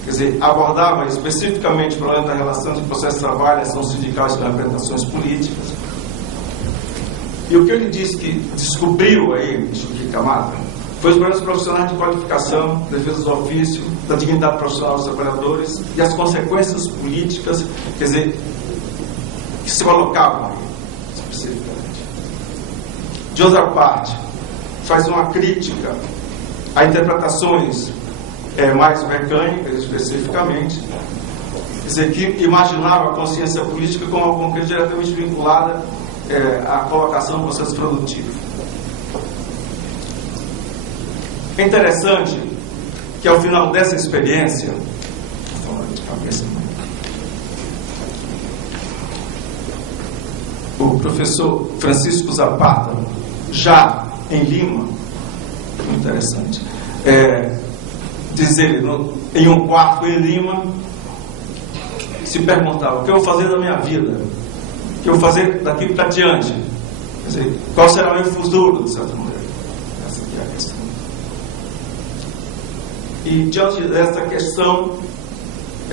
Quer dizer, abordava especificamente o problema da relação de processo de trabalho, ação sindical e representações políticas. E o que ele disse que descobriu aí em Chuquicamata foi os problemas profissionais de qualificação, defesa do ofício, da dignidade profissional dos trabalhadores e as consequências políticas, quer dizer, que se colocavam aí, especificamente. De outra parte, faz uma crítica a interpretações mais mecânicas, especificamente, quer dizer, que imaginava a consciência política como alguma coisa diretamente vinculada à colocação do processo produtivo. É interessante que ao final dessa experiência, o professor Francisco Zapata, já em Lima, muito interessante, diz ele, em um quarto em Lima, se perguntava: o que eu vou fazer da minha vida? O que eu vou fazer daqui para diante? Quer dizer, qual será o meu futuro, de certa maneira? Essa aqui é a questão. E diante dessa questão,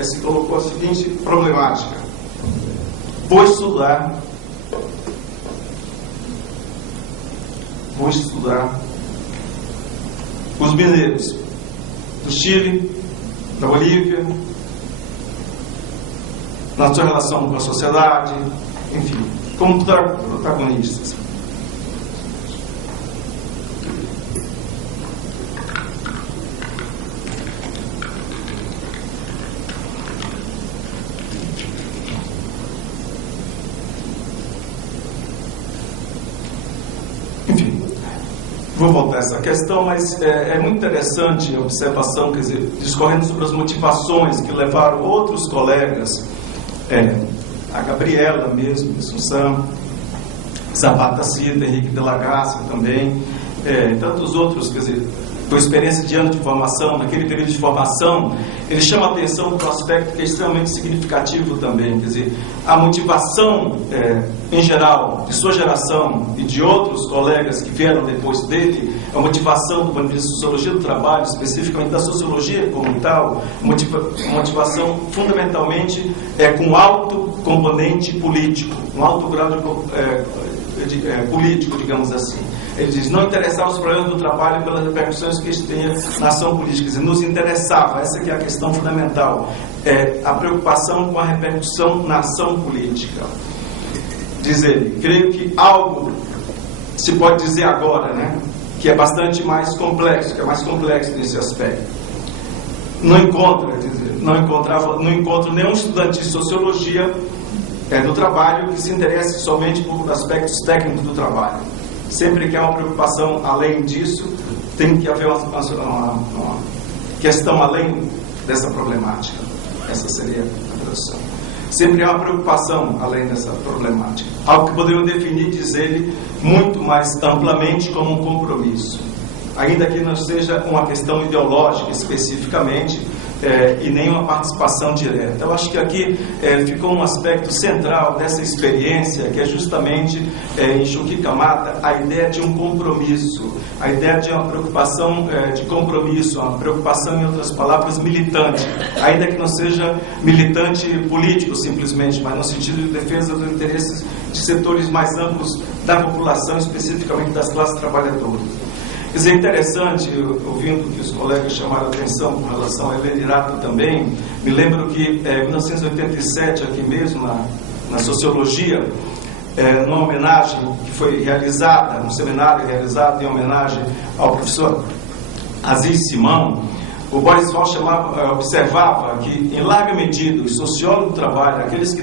se colocou a seguinte problemática: vou estudar os mineiros do Chile, da Bolívia, na sua relação com a sociedade, enfim, como protagonistas. Vou voltar a essa questão, mas é muito interessante a observação, quer dizer, discorrendo sobre as motivações que levaram outros colegas, a Gabriela mesmo, Assunção, Zapata Cita, Henrique de la Graça também, tantos outros, quer dizer, com experiência de anos de formação, naquele período de formação, ele chama a atenção para um aspecto que é extremamente significativo também, quer dizer, a motivação, em geral, de sua geração e de outros colegas que vieram depois dele, a motivação do ponto de vista da sociologia do trabalho, especificamente da sociologia como tal, motivação fundamentalmente com alto componente político, um alto grau de político, digamos assim. Ele diz: não interessava os problemas do trabalho pelas repercussões que isso tinha na ação política. Quer dizer, nos interessava, essa que é a questão fundamental, a preocupação com a repercussão na ação política. Diz ele: creio que algo se pode dizer agora, né, que é bastante mais complexo, que é mais complexo nesse aspecto. Não encontro nenhum estudante de sociologia do trabalho que se interesse somente por aspectos técnicos do trabalho. Sempre que há uma preocupação além disso, tem que haver uma questão além dessa problemática. Essa seria a tradução. Sempre há uma preocupação além dessa problemática. Algo que poderiam definir, diz ele, muito mais amplamente como um compromisso. Ainda que não seja uma questão ideológica especificamente, e nem uma participação direta. Eu acho que aqui ficou um aspecto central dessa experiência, que é justamente, em Chuquicamata, a ideia de um compromisso, a ideia de uma preocupação de compromisso, uma preocupação, em outras palavras, militante, ainda que não seja militante político simplesmente, mas no sentido de defesa dos interesses de setores mais amplos da população, especificamente das classes trabalhadoras. Quer dizer, é interessante, ouvindo que os colegas chamaram a atenção com relação a Helena Irato também, me lembro que em 1987, aqui mesmo, na Sociologia, numa homenagem que foi realizada, um seminário realizado em homenagem ao professor Aziz Simão, o Boris Wall observava que, em larga medida, os sociólogos do trabalho, aqueles que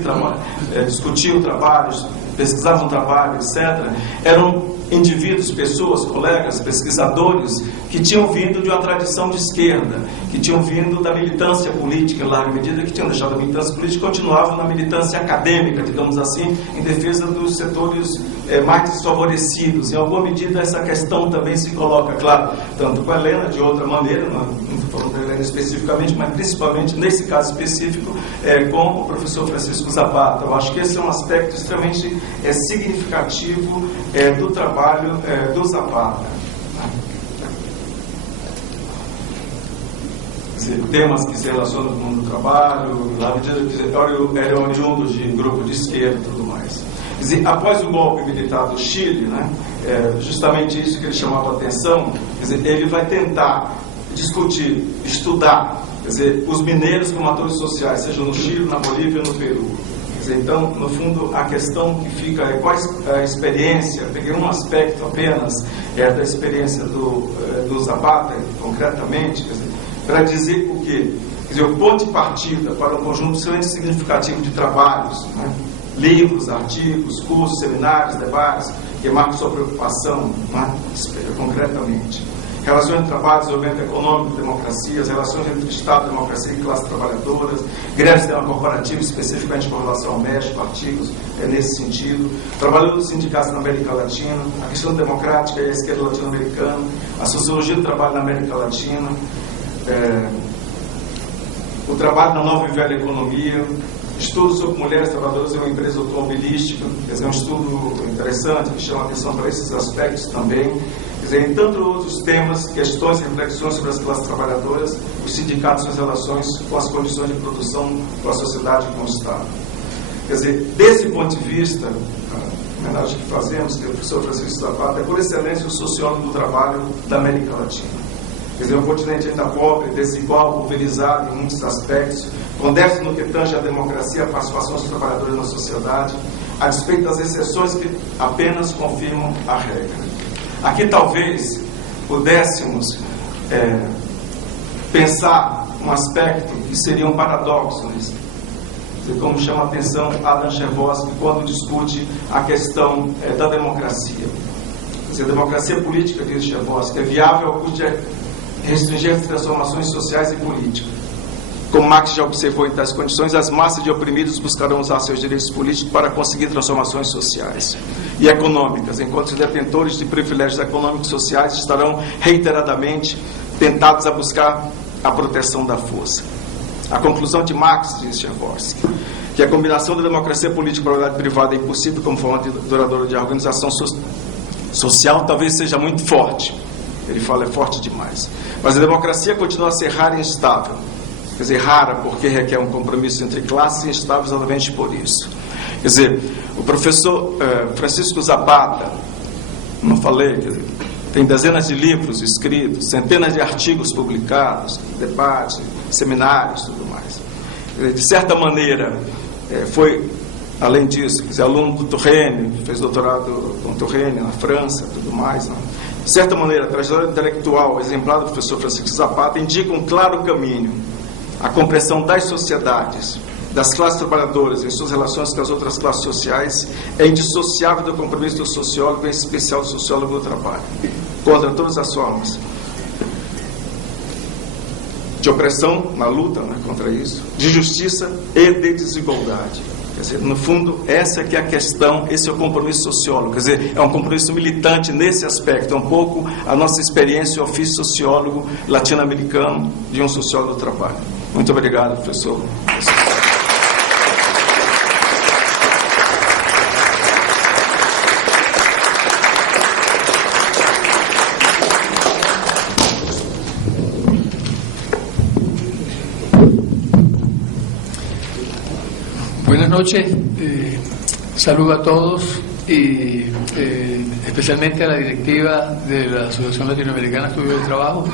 discutiam o trabalho, pesquisavam o trabalho, etc., eram indivíduos, pessoas, colegas, pesquisadores que tinham vindo de uma tradição de esquerda, que tinham vindo da militância política, em larga medida, que tinham deixado a militância política e continuavam na militância acadêmica, digamos assim, em defesa dos setores mais desfavorecidos. Em alguma medida, essa questão também se coloca, claro, tanto com a Helena, de outra maneira, não estou falando da Helena especificamente, mas principalmente, nesse caso específico, com o professor Francisco Zapata. Eu acho que esse é um aspecto extremamente significativo do trabalho do Zapata. Dizer, temas que se relacionam com o mundo do trabalho, na medida que eram oriundos de grupo de esquerda e tudo mais. Quer dizer, após o golpe militar do Chile, né, justamente isso que ele chamava a atenção, quer dizer, ele vai tentar discutir, estudar, quer dizer, os mineiros como atores sociais, seja no Chile, na Bolívia, no Peru. Então, no fundo, a questão que fica é qual a experiência, peguei um aspecto apenas da experiência do Zapata, concretamente, para dizer o quê? Quer dizer, o ponto de partida para um conjunto extremamente significativo de trabalhos, né? Livros, artigos, cursos, seminários, debates, que marcam sua preocupação, né? Concretamente. relações de trabalho, desenvolvimento econômico, democracia, as relações entre Estado, democracia e classes trabalhadoras, greves de sistema corporativo, especificamente com relação ao México, artigos nesse sentido, trabalhando nos sindicatos na América Latina, a questão democrática e a esquerda latino-americana, a sociologia do trabalho na América Latina, o trabalho na nova e velha economia, estudos sobre mulheres trabalhadoras em uma empresa automobilística, quer dizer, um estudo interessante que chama a atenção para esses aspectos também. Quer dizer, em tantos outros temas, questões e reflexões sobre as classes trabalhadoras, os sindicatos e as relações com as condições de produção, com a sociedade e com o Estado. Quer dizer, desse ponto de vista, a homenagem que fazemos, que é o professor Francisco Zapata, é por excelência o sociólogo do trabalho da América Latina. Quer dizer, um continente ainda pobre, desigual, pulverizado em muitos aspectos, com déficit no que tange à democracia, a participação dos trabalhadores na sociedade, a despeito das exceções que apenas confirmam a regra. Aqui talvez pudéssemos pensar um aspecto que seria um paradoxo nisso, como chama a atenção Adam Chervosky quando discute a questão da democracia. Quer dizer, a democracia política, diz Chervosky, é viável ao custo de restringir as transformações sociais e políticas. Como Marx já observou em tais condições, as massas de oprimidos buscarão usar seus direitos políticos para conseguir transformações sociais e econômicas, enquanto os detentores de privilégios econômicos e sociais estarão reiteradamente tentados a buscar a proteção da força. A conclusão de Marx, diz Chervosky, que a combinação da democracia política e propriedade privada é impossível como forma duradoura de organização social, talvez seja muito forte. Ele fala, é forte demais. Mas a democracia continua a ser rara e instável. Quer dizer, rara porque requer um compromisso entre classes e instável exatamente por isso. Quer dizer, o professor Francisco Zapata, não falei, quer dizer, tem dezenas de livros escritos, centenas de artigos publicados, debates, seminários, tudo mais. Quer dizer, de certa maneira, foi, além disso, quer dizer, aluno do Tourenne, fez doutorado com Tourenne na França, tudo mais, não? De certa maneira, a trajetória intelectual exemplar do professor Francisco Zapata indica um claro caminho. A compreensão das sociedades, das classes trabalhadoras em suas relações com as outras classes sociais é indissociável do compromisso do sociólogo, em especial do sociólogo do trabalho, contra todas as formas de opressão na luta, né, contra isso, de justiça e de desigualdade. Quer dizer, no fundo, essa que é a questão, esse é o compromisso sociólogo, quer dizer, é um compromisso militante nesse aspecto, é um pouco a nossa experiência, o ofício sociólogo latino-americano de um sociólogo do trabalho. Muito obrigado, professor. Buenas noches, saludo a todos y especialmente a la directiva de la Asociación Latinoamericana de Estudios del Trabajo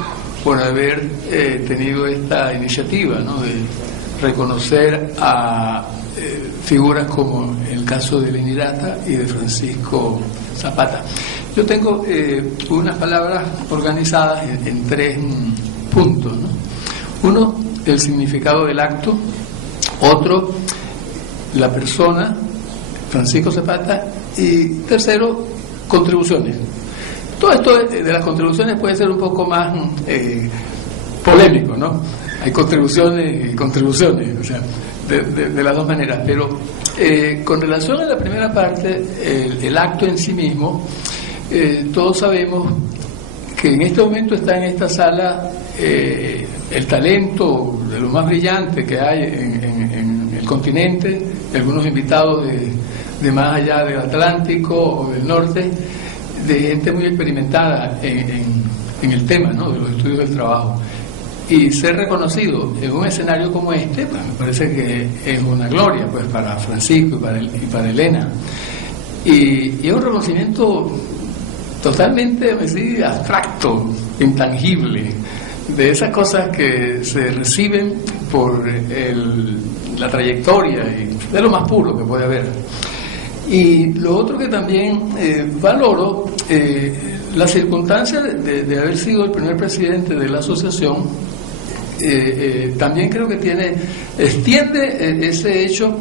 por haber tenido esta iniciativa, ¿no?, de reconocer a figuras como el caso de Lenín Irasta y de Francisco Zapata. Yo tengo unas palabras organizadas en tres puntos, ¿no? Uno, el significado del acto; otro, la persona, Francisco Zapata; y tercero, contribuciones. Todo esto de las contribuciones puede ser un poco más polémico, ¿no? Hay contribuciones y contribuciones, o sea, de las dos maneras, pero con relación a la primera parte, el acto en sí mismo, todos sabemos que en este momento está en esta sala el talento de lo más brillante que hay en el continente, algunos invitados de más allá del Atlántico o del norte, de gente muy experimentada en el tema, ¿no?, de los estudios del trabajo. Y ser reconocido en un escenario como este, pues me parece que es una gloria, pues, para Francisco y para Elena. Y es un reconocimiento totalmente, así, abstracto, intangible, de esas cosas que se reciben por la trayectoria y de lo más puro que puede haber. Y lo otro que también valoro, la circunstancia de haber sido el primer presidente de la asociación, también creo que extiende ese hecho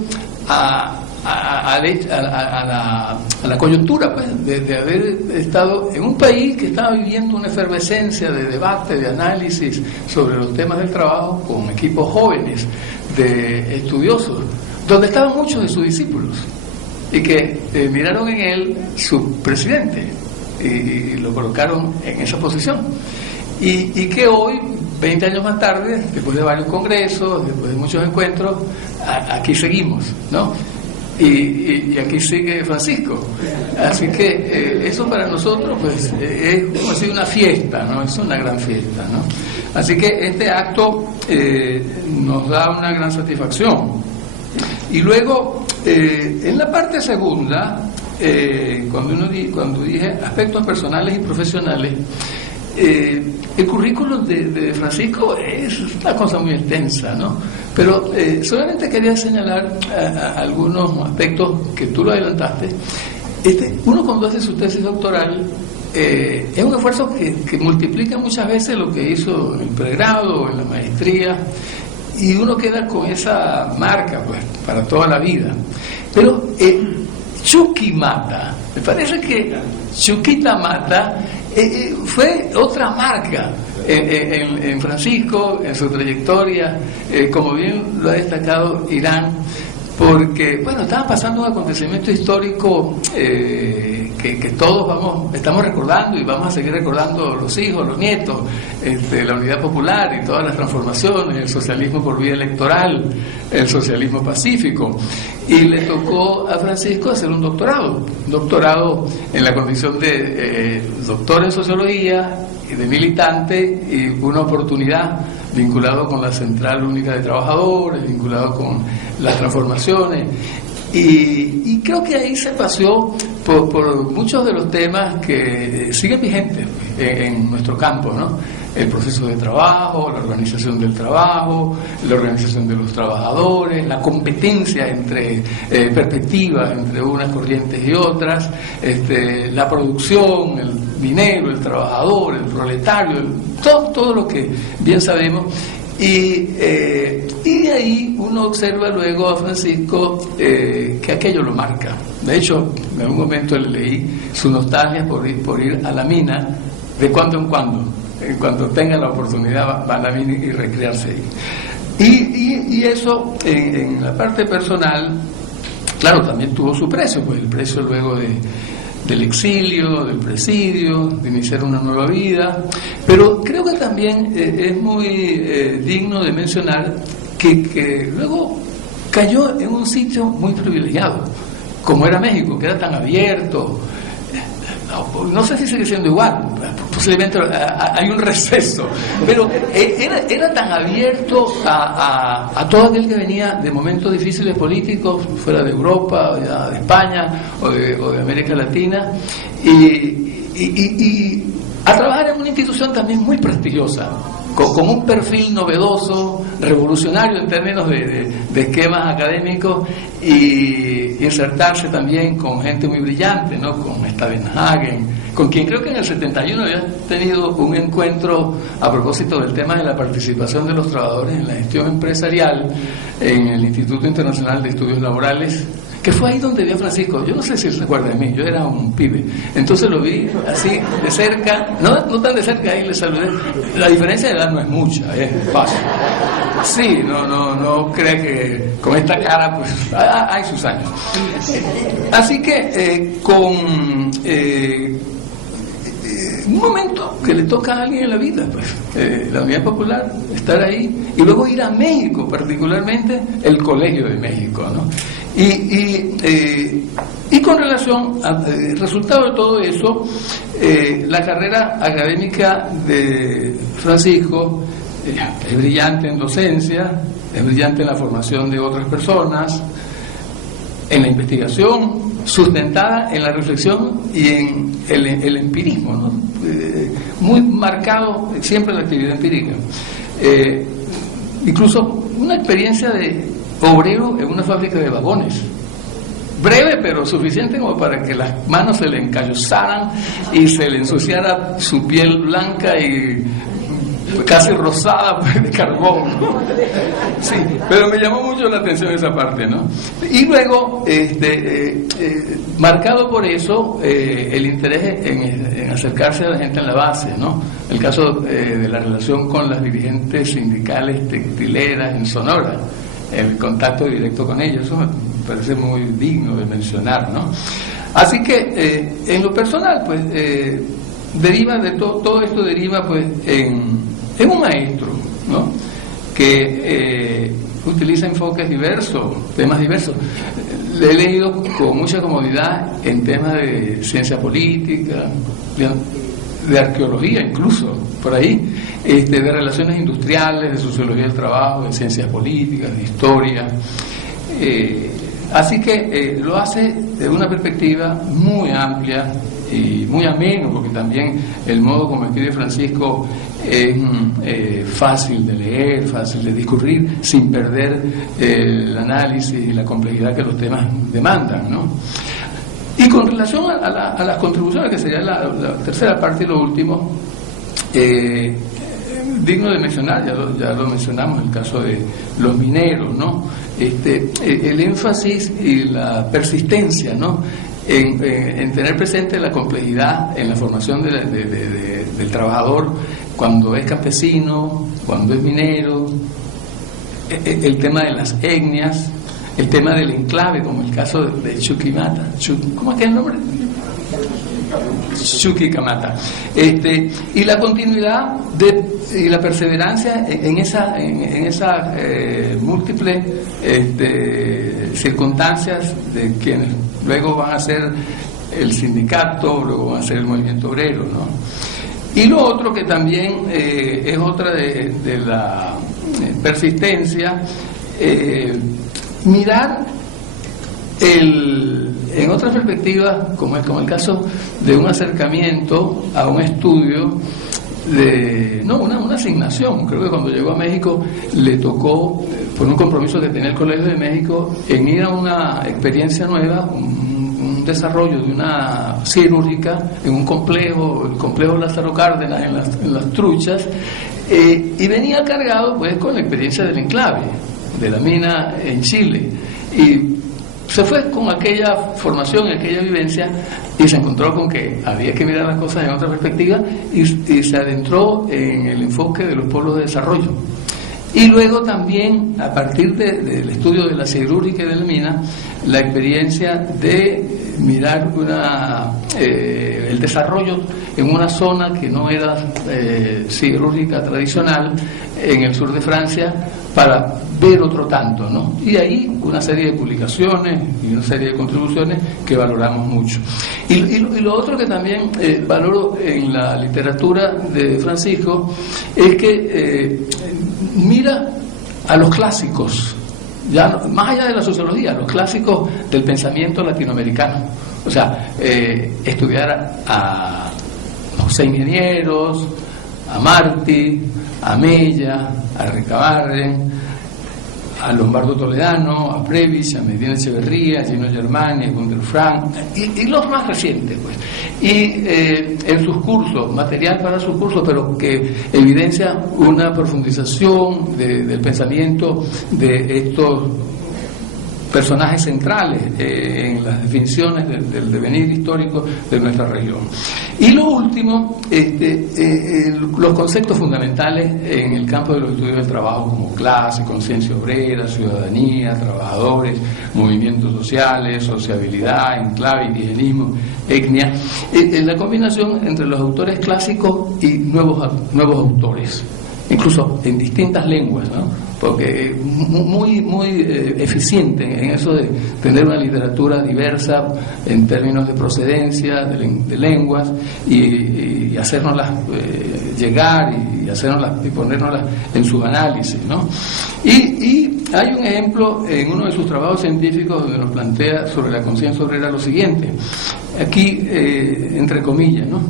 a a la coyuntura, pues, de haber estado en un país que estaba viviendo una efervescencia de debate, de análisis sobre los temas del trabajo, con equipos jóvenes de estudiosos, donde estaban muchos de sus discípulos y que miraron en él su presidente y lo colocaron en esa posición, y que hoy, 20 años más tarde, después de varios congresos, después de muchos encuentros, aquí seguimos, ¿no? Y aquí sigue Francisco. Así que eso para nosotros, pues, es como decir una fiesta, ¿no? Es una gran fiesta, ¿no? Así que este acto nos da una gran satisfacción. Y luego, en la parte segunda, cuando dije aspectos personales y profesionales, el currículum de Francisco es una cosa muy extensa, ¿no? Pero solamente quería señalar algunos aspectos que tú lo adelantaste. Uno, cuando hace su tesis doctoral, es un esfuerzo que multiplica muchas veces lo que hizo en el pregrado o en la maestría, y uno queda con esa marca, pues, para toda la vida. Pero Chuquimata, me parece que Chuquita Mata fue otra marca en Francisco, en su trayectoria, como bien lo ha destacado Irán, porque, bueno, estaba pasando un acontecimiento histórico que todos estamos recordando, y vamos a seguir recordando los hijos, los nietos, la unidad popular y todas las transformaciones, el socialismo por vía electoral, el socialismo pacífico. Y le tocó a Francisco hacer un doctorado en la condición de doctor en sociología y de militante, y una oportunidad vinculado con la Central Única de Trabajadores, vinculado con las transformaciones, y creo que ahí se paseó por muchos de los temas que siguen vigentes en nuestro campo, ¿no? El proceso de trabajo, la organización del trabajo, la organización de los trabajadores, la competencia entre perspectivas entre unas corrientes y otras, la producción, el dinero, el trabajador, el proletario, todo lo que bien sabemos. Y de ahí uno observa luego a Francisco que aquello lo marca. De hecho, en algún momento le leí su nostalgia por ir a la mina de cuando en cuando. Cuando tenga la oportunidad van a la mina y recrearse ahí. Y eso en la parte personal, claro, también tuvo su precio, pues el precio luego del exilio, del presidio, de iniciar una nueva vida. Pero creo que también es muy digno de mencionar que luego cayó en un sitio muy privilegiado, como era México, que era tan abierto. No sé si sigue siendo igual, posiblemente hay un receso, pero era tan abierto a todo aquel que venía de momentos difíciles políticos, fuera de Europa, o de España, o de América Latina, y a trabajar en una institución también muy prestigiosa, con un perfil novedoso, revolucionario en términos de esquemas académicos, y insertarse también con gente muy brillante, ¿no? Con Stavenhagen, con quien creo que en el 71 había tenido un encuentro a propósito del tema de la participación de los trabajadores en la gestión empresarial en el Instituto Internacional de Estudios Laborales, que fue ahí donde vi a Francisco. Yo no sé si se acuerda de mí, yo era un pibe, entonces lo vi así de cerca, no tan de cerca, ahí le saludé. La diferencia de edad no es mucha, es fácil. Sí, no cree que con esta cara, pues hay sus años. Así que con un momento que le toca a alguien en la vida, pues la Unidad Popular, estar ahí, y luego ir a México, particularmente el Colegio de México, ¿no? Y con relación al resultado de todo eso, la carrera académica de Francisco es brillante en docencia, es brillante en la formación de otras personas, en la investigación, sustentada en la reflexión y en el empirismo, ¿no? Muy marcado siempre la actividad empírica. Incluso una experiencia de obrero en una fábrica de vagones, breve pero suficiente como para que las manos se le encallozaran y se le ensuciara su piel blanca y casi rosada de carbón, ¿no? Sí, pero me llamó mucho la atención esa parte, ¿no? Y luego, marcado por eso, el interés en acercarse a la gente en la base, ¿no? El caso de la relación con las dirigentes sindicales textileras en Sonora, el contacto directo con ellos, eso me parece muy digno de mencionar, ¿no? Así que, en lo personal, pues, deriva de todo esto deriva, pues, en un maestro, ¿no? Que utiliza enfoques diversos, temas diversos. Le he leído con mucha comodidad en temas de ciencia política, de arqueología incluso, por ahí, de relaciones industriales, de sociología del trabajo, de ciencias políticas, de historia. Así que lo hace de una perspectiva muy amplia y muy ameno, porque también el modo como escribe Francisco es fácil de leer, fácil de discurrir, sin perder el análisis y la complejidad que los temas demandan, ¿no? Y con relación a las contribuciones, que sería la tercera parte y lo último, digno de mencionar, ya lo mencionamos, el caso de los mineros, ¿no? El énfasis y la persistencia, ¿no? En tener presente la complejidad en la formación del trabajador cuando es campesino, cuando es minero, el tema de las etnias, el tema del enclave, como el caso de Chuquicamata. ¿Cómo es que es el nombre? Chuquicamata. Y la continuidad y la perseverancia en esa múltiples circunstancias de quienes luego van a ser el sindicato, luego van a ser el movimiento obrero, ¿no? Y lo otro que también es otra de la persistencia, mirar en otras perspectivas, como el caso de un acercamiento a un estudio una asignación. Creo que cuando llegó a México le tocó, por un compromiso que tenía el Colegio de México, en ir a una experiencia nueva, un desarrollo de una cirúrgica en un complejo, el complejo Lázaro Cárdenas en las Truchas, y venía cargado, pues, con la experiencia del enclave, de la mina en Chile, y se fue con aquella formación, aquella vivencia, y se encontró con que había que mirar las cosas en otra perspectiva, y se adentró en el enfoque de los pueblos de desarrollo. Y luego también, a partir del estudio de la siderúrgica y de la mina, la experiencia de mirar el desarrollo en una zona que no era siderúrgica tradicional, en el sur de Francia, para ver otro tanto, ¿no? Y ahí una serie de publicaciones y una serie de contribuciones que valoramos mucho. Y lo otro que también valoro en la literatura de Francisco es que mira a los clásicos, ya más allá de la sociología, los clásicos del pensamiento latinoamericano. O sea, estudiar a José Ingenieros, a Martí, a Mella, a Recabarren, a Lombardo Toledano, a Previs, a Medina Echeverría, a Gino Germani, a Gunther Frank, y los más recientes, pues. Y en sus cursos, material para sus cursos, pero que evidencia una profundización del pensamiento de estos personajes centrales en las definiciones del devenir histórico de nuestra región. Y lo último, los conceptos fundamentales en el campo de los estudios del trabajo, como clase, conciencia obrera, ciudadanía, trabajadores, movimientos sociales, sociabilidad, enclave, indigenismo, etnia, la combinación entre los autores clásicos y nuevos autores, incluso en distintas lenguas, ¿no? Porque es muy eficiente en eso de tener una literatura diversa en términos de procedencia, de lenguas, y hacérnoslas llegar y ponernoslas en su análisis, ¿no? Y hay un ejemplo en uno de sus trabajos científicos donde nos plantea sobre la conciencia obrera lo siguiente, aquí entre comillas, ¿no?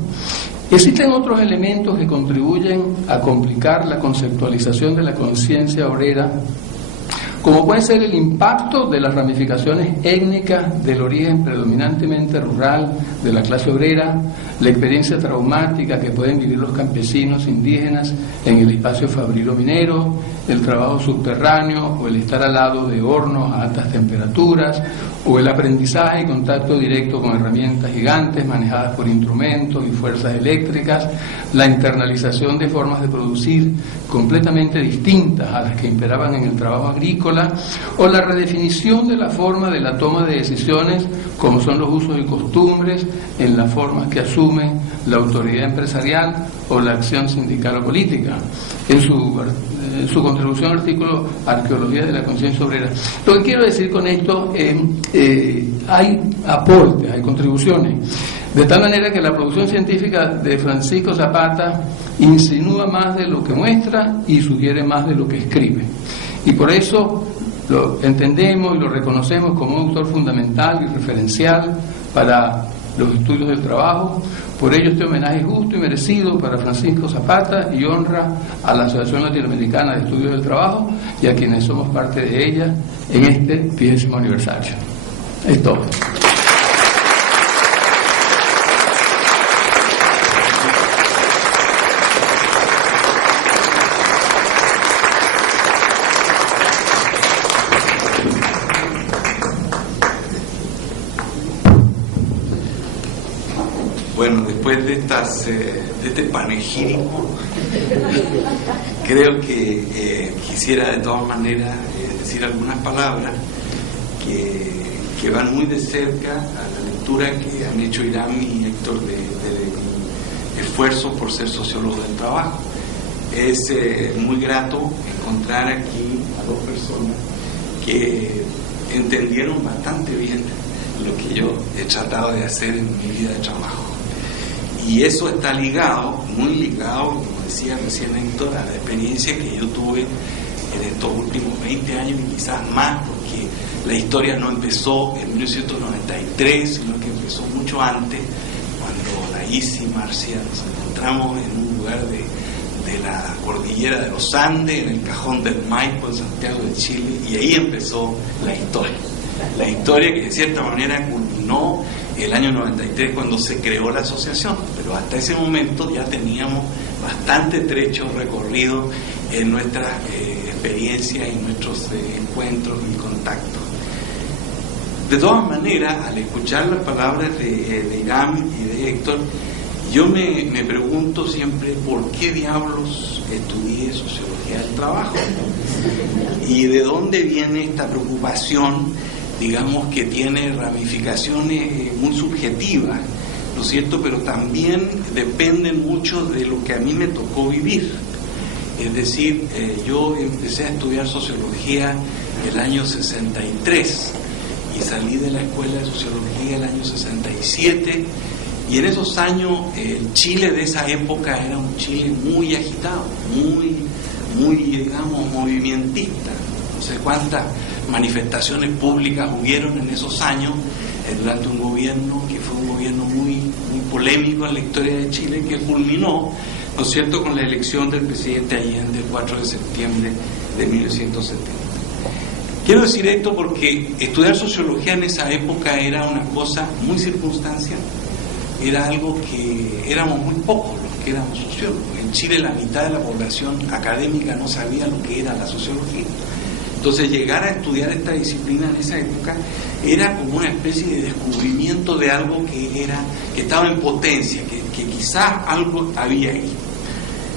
Existen otros elementos que contribuyen a complicar la conceptualización de la conciencia obrera como puede ser el impacto de las ramificaciones étnicas del origen predominantemente rural de la clase obrera, la experiencia traumática que pueden vivir los campesinos indígenas en el espacio fabrilo minero, el trabajo subterráneo o el estar al lado de hornos a altas temperaturas, o el aprendizaje y contacto directo con herramientas gigantes manejadas por instrumentos y fuerzas eléctricas, la internalización de formas de producir completamente distintas a las que imperaban en el trabajo agrícola, o la redefinición de la forma de la toma de decisiones, como son los usos y costumbres, en las formas que asume la autoridad empresarial o la acción sindical o política. En su contribución al artículo Arqueología de la Conciencia Obrera. Lo que quiero decir con esto, hay aportes, hay contribuciones, de tal manera que la producción científica de Francisco Zapata insinúa más de lo que muestra y sugiere más de lo que escribe. Y por eso lo entendemos y lo reconocemos como un autor fundamental y referencial para los estudios del trabajo. Por ello, este homenaje es justo y merecido para Francisco Zapata y honra a la Asociación Latinoamericana de Estudios del Trabajo y a quienes somos parte de ella en este 50º aniversario. Es todo. Bueno, después de este panegírico, creo que quisiera de todas maneras decir algunas palabras que van muy de cerca a la lectura que han hecho Irán y Héctor de mi esfuerzo por ser sociólogo del trabajo. Es muy grato encontrar aquí a dos personas que entendieron bastante bien lo que yo he tratado de hacer en mi vida de trabajo. Y eso está ligado, muy ligado, como decía recién Héctor, a la experiencia que yo tuve en estos últimos 20 años y quizás más, porque la historia no empezó en 1993, sino que empezó mucho antes, cuando Laís y Marcia nos encontramos en un lugar de la cordillera de los Andes, en el Cajón del Maipo, en Santiago de Chile, y ahí empezó la historia. La historia que de cierta manera culminó el año 93 cuando se creó la asociación, pero hasta ese momento ya teníamos bastante trecho recorrido en nuestras experiencias y nuestros encuentros y contactos. De todas maneras, al escuchar las palabras de Irán y de Héctor, yo me pregunto siempre por qué diablos estudié sociología del trabajo, ¿no? Y de dónde viene esta preocupación, digamos, que tiene ramificaciones muy subjetivas, ¿no es cierto?, pero también dependen mucho de lo que a mí me tocó vivir. Es decir, yo empecé a estudiar sociología el año 63 y salí de la escuela de sociología el año 67, y en esos años el Chile de esa época era un Chile muy agitado, muy digamos, movimentista. No sé cuántas manifestaciones públicas hubieron en esos años durante un gobierno que fue un gobierno muy polémico en la historia de Chile, que culminó, ¿no es cierto?, con la elección del presidente Allende el 4 de septiembre de 1970. Quiero decir esto porque estudiar sociología en esa época era una cosa muy circunstancial, era algo que éramos muy pocos los que éramos sociólogos. En Chile la mitad de la población académica no sabía lo que era la sociología. Entonces llegar a estudiar esta disciplina en esa época era como una especie de descubrimiento de algo que estaba en potencia, que quizás algo había ahí.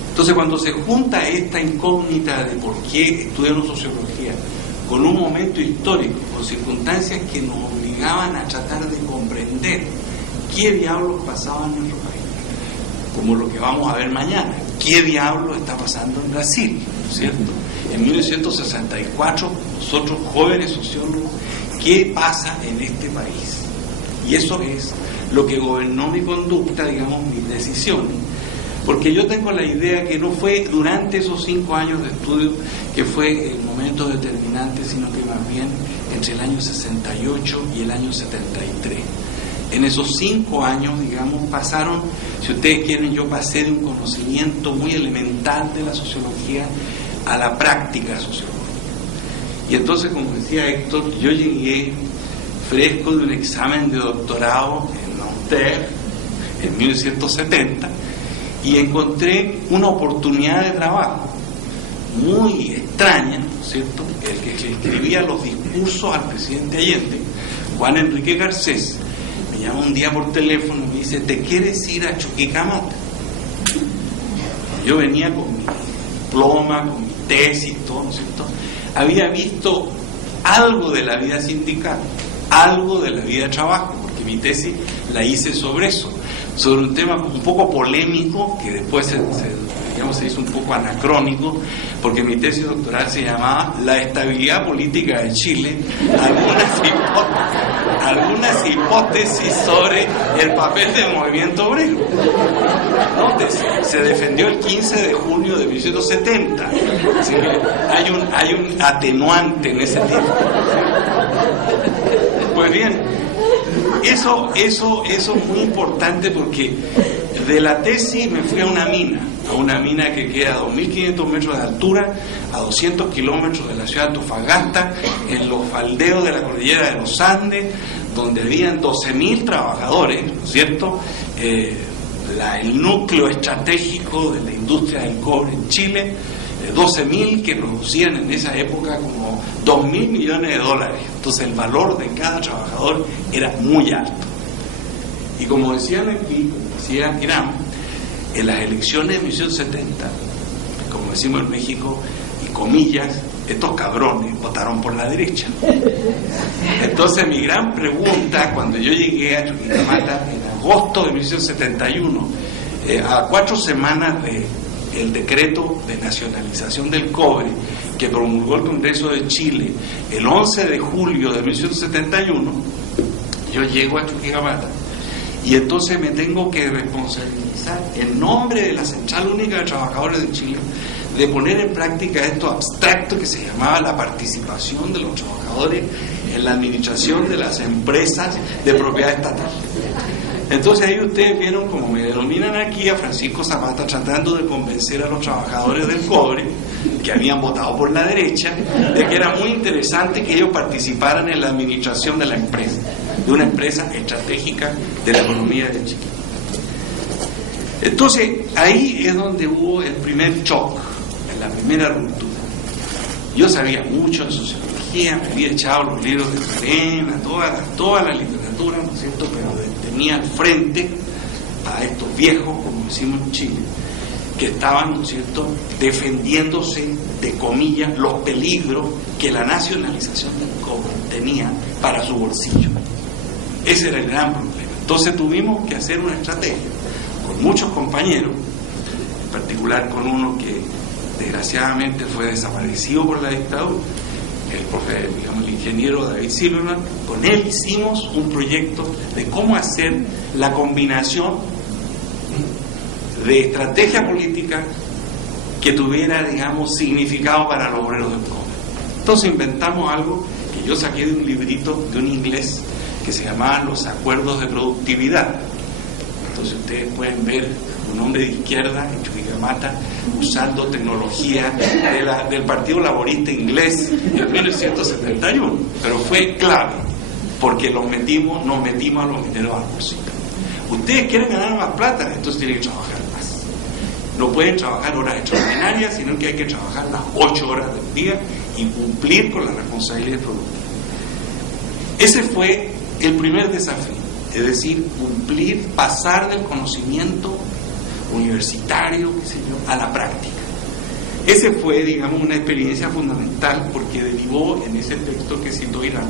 Entonces cuando se junta esta incógnita de por qué estudiamos sociología con un momento histórico, con circunstancias que nos obligaban a tratar de comprender qué diablos pasaba en nuestro país, como lo que vamos a ver mañana, qué diablos está pasando en Brasil, ¿no es cierto? En 1964, nosotros jóvenes sociólogos, ¿qué pasa en este país? Y eso es lo que gobernó mi conducta, digamos, mis decisiones, porque yo tengo la idea que no fue durante esos 5 años de estudio que fue el momento determinante, sino que más bien entre el año 68 y el año 73. En esos 5 años, digamos, pasaron, si ustedes quieren, yo pasé de un conocimiento muy elemental de la sociología a la práctica sociológica. Y entonces, como decía Héctor, yo llegué fresco de un examen de doctorado en Nanterre en 1970 y encontré una oportunidad de trabajo muy extraña, ¿no es cierto? El que le escribía los discursos al presidente Allende, Juan Enrique Garcés, me llama un día por teléfono y me dice: ¿te quieres ir a Chuquicamata? Yo venía con mi diploma, con mi tesis, todo, ¿no es cierto? Había visto algo de la vida sindical, algo de la vida de trabajo, porque mi tesis la hice sobre eso, sobre un tema un poco polémico que después se hizo un poco anacrónico, porque mi tesis doctoral se llamaba La estabilidad política de Chile, algunas hipótesis sobre el papel del movimiento obrero. Nótese, se defendió el 15 de junio de 1970, así que hay un atenuante en ese tiempo. Pues bien, eso es muy importante, porque de la tesis me fui a una mina que queda a 2.500 metros de altura, a 200 kilómetros de la ciudad de Antofagasta, en los faldeos de la cordillera de los Andes, donde habían 12.000 trabajadores, ¿no es cierto? El núcleo estratégico de la industria del cobre en Chile, 12.000 que producían en esa época como 2.000 millones de dólares. Entonces el valor de cada trabajador era muy alto. Y como decían aquí, como decía Irán, en las elecciones de 1970, como decimos en México, y comillas, estos cabrones votaron por la derecha. Entonces mi gran pregunta, cuando yo llegué a Chuquicamata en agosto de 1971, a 4 semanas del decreto de nacionalización del cobre que promulgó el Congreso de Chile el 11 de julio de 1971, yo llego a Chuquicamata y entonces me tengo que responsabilizar en nombre de la Central Única de Trabajadores de Chile de poner en práctica esto abstracto que se llamaba la participación de los trabajadores en la administración de las empresas de propiedad estatal. Entonces ahí ustedes vieron, como me denominan aquí, a Francisco Zapata tratando de convencer a los trabajadores del cobre, que habían votado por la derecha, de que era muy interesante que ellos participaran en la administración de la empresa, de una empresa estratégica de la economía de Chile. Entonces ahí es donde hubo el primer shock, la primera ruptura. Yo sabía mucho de sociología, me había echado los libros de Serena, toda la literatura, ¿no es cierto?, pero tenía al frente a estos viejos, como decimos en Chile, que estaban, ¿no es cierto?, defendiéndose, de comillas, los peligros que la nacionalización del cobre tenía para su bolsillo. Ese era el gran problema. Entonces tuvimos que hacer una estrategia con muchos compañeros, en particular con uno que desgraciadamente fue desaparecido por la dictadura, el ingeniero David Silverman. Con él hicimos un proyecto de cómo hacer la combinación de estrategia política que tuviera, digamos, significado para los obreros del cobre. Entonces inventamos algo que yo saqué de un librito de un inglés que se llamaba Los Acuerdos de Productividad. Entonces ustedes pueden ver un hombre de izquierda en Chuquicamata usando tecnología del Partido Laborista Inglés en 1971, pero fue clave porque nos metimos a los mineros al bolsillo. Ustedes quieren ganar más plata, entonces tienen que trabajar más. No pueden trabajar horas extraordinarias, sino que hay que trabajar las 8 horas del día y cumplir con la responsabilidad productiva. Ese fue el primer desafío, es decir, cumplir, pasar del conocimiento universitario, qué sé yo, a la práctica. Ese fue, digamos, una experiencia fundamental porque derivó en ese texto que citó Irán,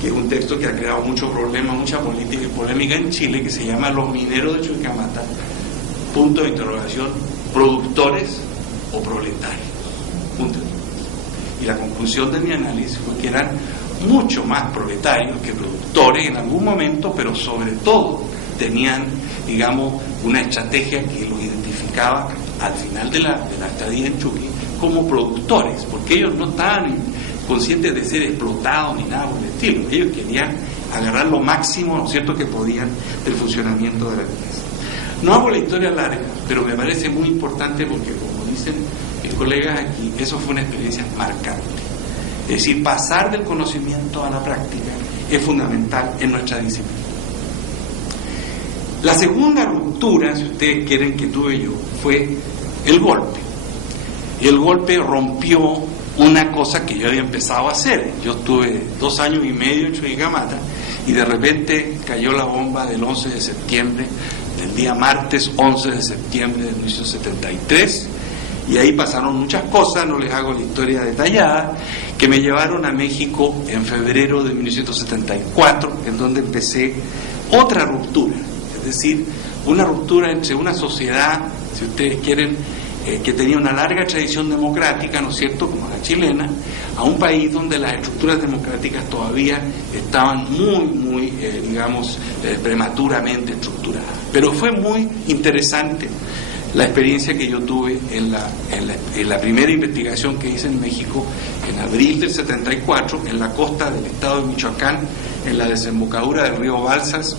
que es un texto que ha creado mucho problema, mucha política y polémica en Chile, que se llama Los mineros de Chuquicamata, punto de interrogación, productores o proletarios, punto. Y la conclusión de mi análisis fue que eran mucho más proletarios que productores en algún momento, pero sobre todo tenían, digamos, una estrategia que los identificaba al final de la estadía en Chuqui como productores, porque ellos no estaban conscientes de ser explotados ni nada por el estilo. Ellos querían agarrar lo máximo, ¿no es cierto?, que podían del funcionamiento de la empresa. No hago la historia larga, pero me parece muy importante porque, como dicen mis colegas aquí, eso fue una experiencia marcante. Es decir, pasar del conocimiento a la práctica es fundamental en nuestra disciplina. La segunda ruptura, si ustedes quieren, que tuve yo, fue el golpe. Y el golpe rompió una cosa que yo había empezado a hacer. Yo estuve 2 años y medio en Chuquicamata y de repente cayó la bomba del 11 de septiembre, del día martes 11 de septiembre de 1973, y ahí pasaron muchas cosas, no les hago la historia detallada, que me llevaron a México en febrero de 1974, en donde empecé otra ruptura, es decir, una ruptura entre una sociedad, si ustedes quieren, que tenía una larga tradición democrática, ¿no es cierto?, como la chilena, a un país donde las estructuras democráticas todavía estaban muy, digamos, prematuramente estructuradas. Pero fue muy interesante la experiencia que yo tuve en la primera investigación que hice en México, en abril del 74, en la costa del estado de Michoacán, en la desembocadura del río Balsas,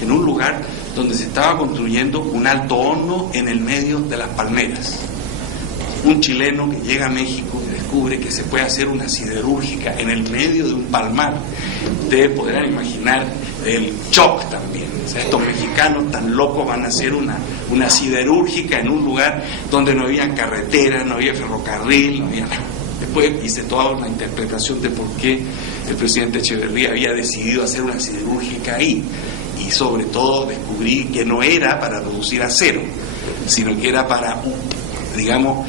en un lugar donde se estaba construyendo un alto horno en el medio de las palmeras. Un chileno que llega a México y descubre que se puede hacer una siderúrgica en el medio de un palmar. Ustedes podrán imaginar el shock también. O sea, estos mexicanos tan locos van a hacer una siderúrgica en un lugar donde no había carretera, no había ferrocarril, no había nada. Después hice toda una interpretación de por qué el presidente Echeverría había decidido hacer una siderúrgica ahí. Y sobre todo descubrí que no era para producir acero, sino que era para, digamos,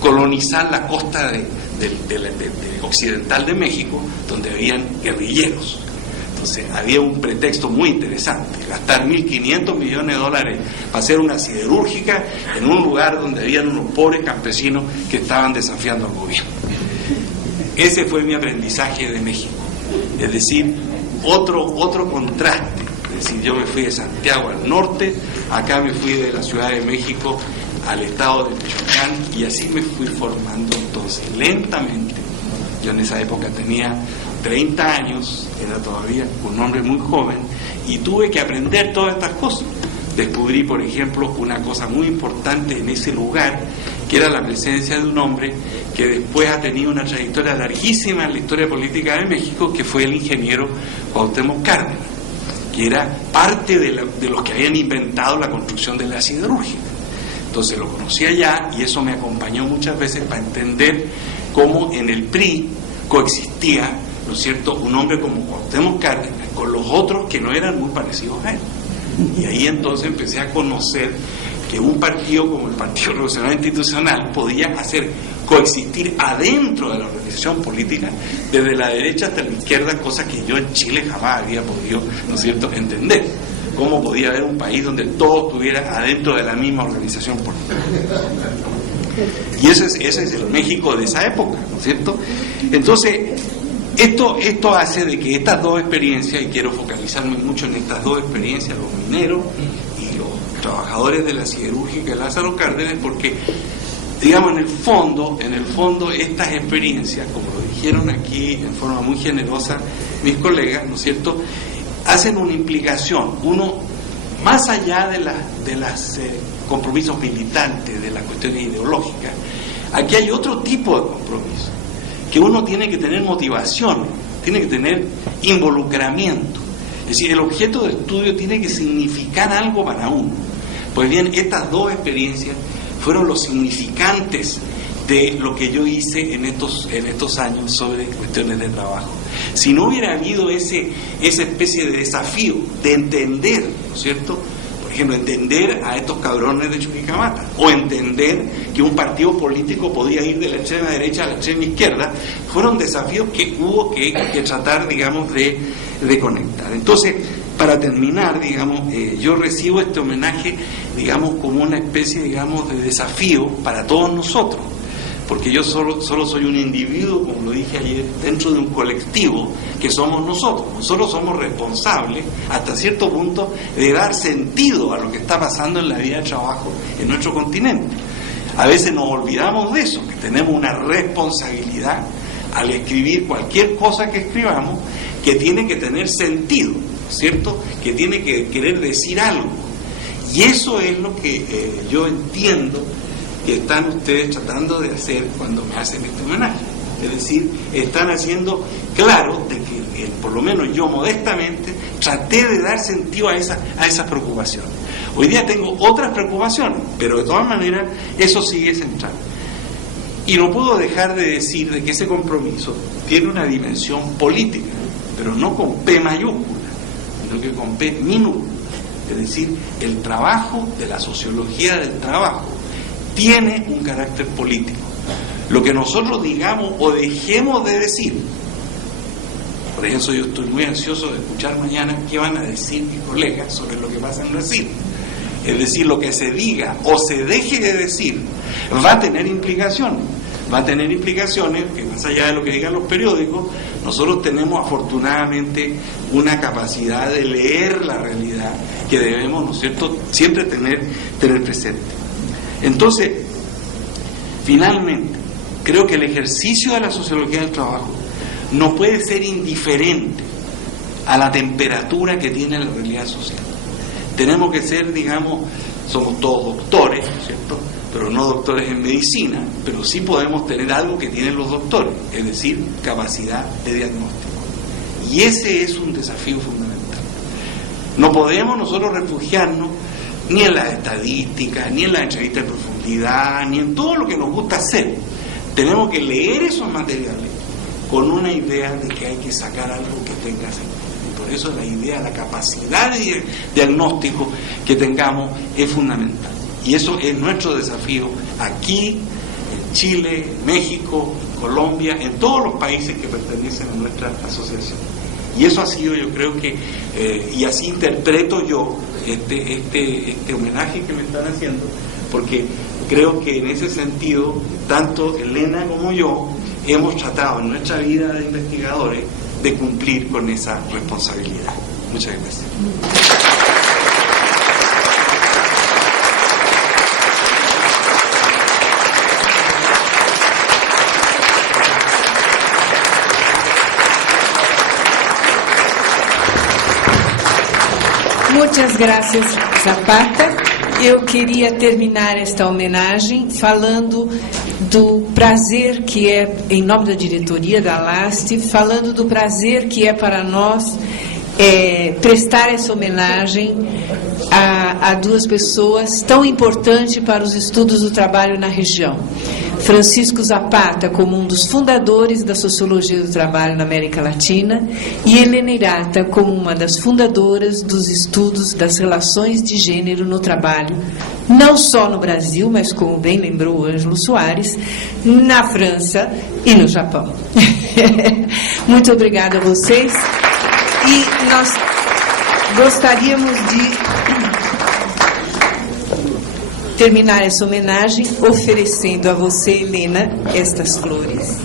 colonizar la costa de occidental de México, donde habían guerrilleros. Entonces había un pretexto muy interesante, gastar $1.500 millones para hacer una siderúrgica en un lugar donde habían unos pobres campesinos que estaban desafiando al gobierno. Ese fue mi aprendizaje de México, es decir, otro contraste. Es decir, yo me fui de Santiago al norte, acá me fui de la Ciudad de México al estado de Michoacán, y así me fui formando entonces lentamente. Yo en esa época tenía 30 años, era todavía un hombre muy joven, y tuve que aprender todas estas cosas. Descubrí, por ejemplo, una cosa muy importante en ese lugar, que era la presencia de un hombre que después ha tenido una trayectoria larguísima en la historia política de México, que fue el ingeniero Cuauhtémoc Cárdenas, que era parte de los que habían inventado la construcción de la siderúrgica. Entonces lo conocí allá, y eso me acompañó muchas veces para entender cómo en el PRI coexistía, ¿no es cierto?, un hombre como Cuauhtémoc Cárdenas con los otros que no eran muy parecidos a él. Y ahí entonces empecé a conocer que un partido como el Partido Revolucionario Institucional podía hacer coexistir adentro de la organización política, desde la derecha hasta la izquierda, cosa que yo en Chile jamás había podido, ¿no es cierto?, entender. ¿Cómo podía haber un país donde todo estuviera adentro de la misma organización política? Y ese es el México de esa época, ¿no es cierto? Entonces, esto hace de que estas dos experiencias, y quiero focalizarme mucho en estas dos experiencias, los mineros y los trabajadores de la siderúrgica de Lázaro Cárdenas, porque, digamos, en el fondo, estas experiencias, como lo dijeron aquí en forma muy generosa mis colegas, ¿no es cierto?, hacen una implicación, uno, más allá de las compromisos militantes, de las cuestiones ideológicas. Aquí hay otro tipo de compromiso, que uno tiene que tener motivación, tiene que tener involucramiento. Es decir, el objeto de estudio tiene que significar algo para uno. Pues bien, estas dos experiencias fueron los significantes de lo que yo hice en estos años sobre cuestiones de trabajo. Si no hubiera habido esa especie de desafío de entender, ¿no es cierto?, por ejemplo, entender a estos cabrones de Chuquicamata, o entender que un partido político podía ir de la extrema derecha a la extrema izquierda, fueron desafíos que hubo que tratar, digamos, de conectar. Entonces, para terminar, digamos, yo recibo este homenaje, digamos, como una especie, digamos, de desafío para todos nosotros, porque yo solo soy un individuo, como lo dije ayer, dentro de un colectivo que somos nosotros. Nosotros somos responsables, hasta cierto punto, de dar sentido a lo que está pasando en la vida de trabajo en nuestro continente. A veces nos olvidamos de eso, que tenemos una responsabilidad al escribir cualquier cosa que escribamos, que tiene que tener sentido, ¿no es cierto?, que tiene que querer decir algo. Y eso es lo que yo entiendo que están ustedes tratando de hacer cuando me hacen este homenaje. Es decir, están haciendo claro de que, por lo menos yo modestamente, traté de dar sentido a esas preocupaciones. Hoy día tengo otras preocupaciones, pero de todas maneras eso sigue central. Y no puedo dejar de decir de que ese compromiso tiene una dimensión política, pero no con P mayúscula, sino que con P minúscula. Es decir, el trabajo de la sociología del trabajo tiene un carácter político. Lo que nosotros digamos o dejemos de decir, por eso yo estoy muy ansioso de escuchar mañana qué van a decir mis colegas sobre lo que pasa en Brasil. Es decir, lo que se diga o se deje de decir va a tener implicaciones. Va a tener implicaciones que, más allá de lo que digan los periódicos, nosotros tenemos afortunadamente una capacidad de leer la realidad que debemos, ¿no es cierto?, siempre tener presente. Entonces, finalmente, creo que el ejercicio de la sociología del trabajo no puede ser indiferente a la temperatura que tiene la realidad social. Tenemos que ser, digamos, somos todos doctores, ¿no es cierto?, pero no doctores en medicina, pero sí podemos tener algo que tienen los doctores, es decir, capacidad de diagnóstico. Y ese es un desafío fundamental. No podemos nosotros refugiarnos ni en las estadísticas, ni en las entrevistas de profundidad, ni en todo lo que nos gusta hacer. Tenemos que leer esos materiales con una idea de que hay que sacar algo que tenga sentido. Y por eso la idea, la capacidad de diagnóstico que tengamos es fundamental. Y eso es nuestro desafío aquí, en Chile, en México, en Colombia, en todos los países que pertenecen a nuestra asociación. Y eso ha sido, yo creo que, y así interpreto yo este homenaje que me están haciendo, porque creo que en ese sentido, tanto Elena como yo hemos tratado en nuestra vida de investigadores de cumplir con esa responsabilidad. Muchas gracias. Muitas graças, Zapata. Eu queria terminar esta homenagem falando do prazer que é, em nome da diretoria da ALAST, falando do prazer que é para nós prestar essa homenagem a duas pessoas tão importantes para os estudos do trabalho na região. Francisco Zapata, como um dos fundadores da sociologia do trabalho na América Latina, e Helena Hirata, como uma das fundadoras dos estudos das relações de gênero no trabalho, não só no Brasil, mas, como bem lembrou o Ângelo Soares, na França e no Japão. Muito obrigada a vocês. E nós gostaríamos de terminar essa homenagem oferecendo a você, Helena, estas flores.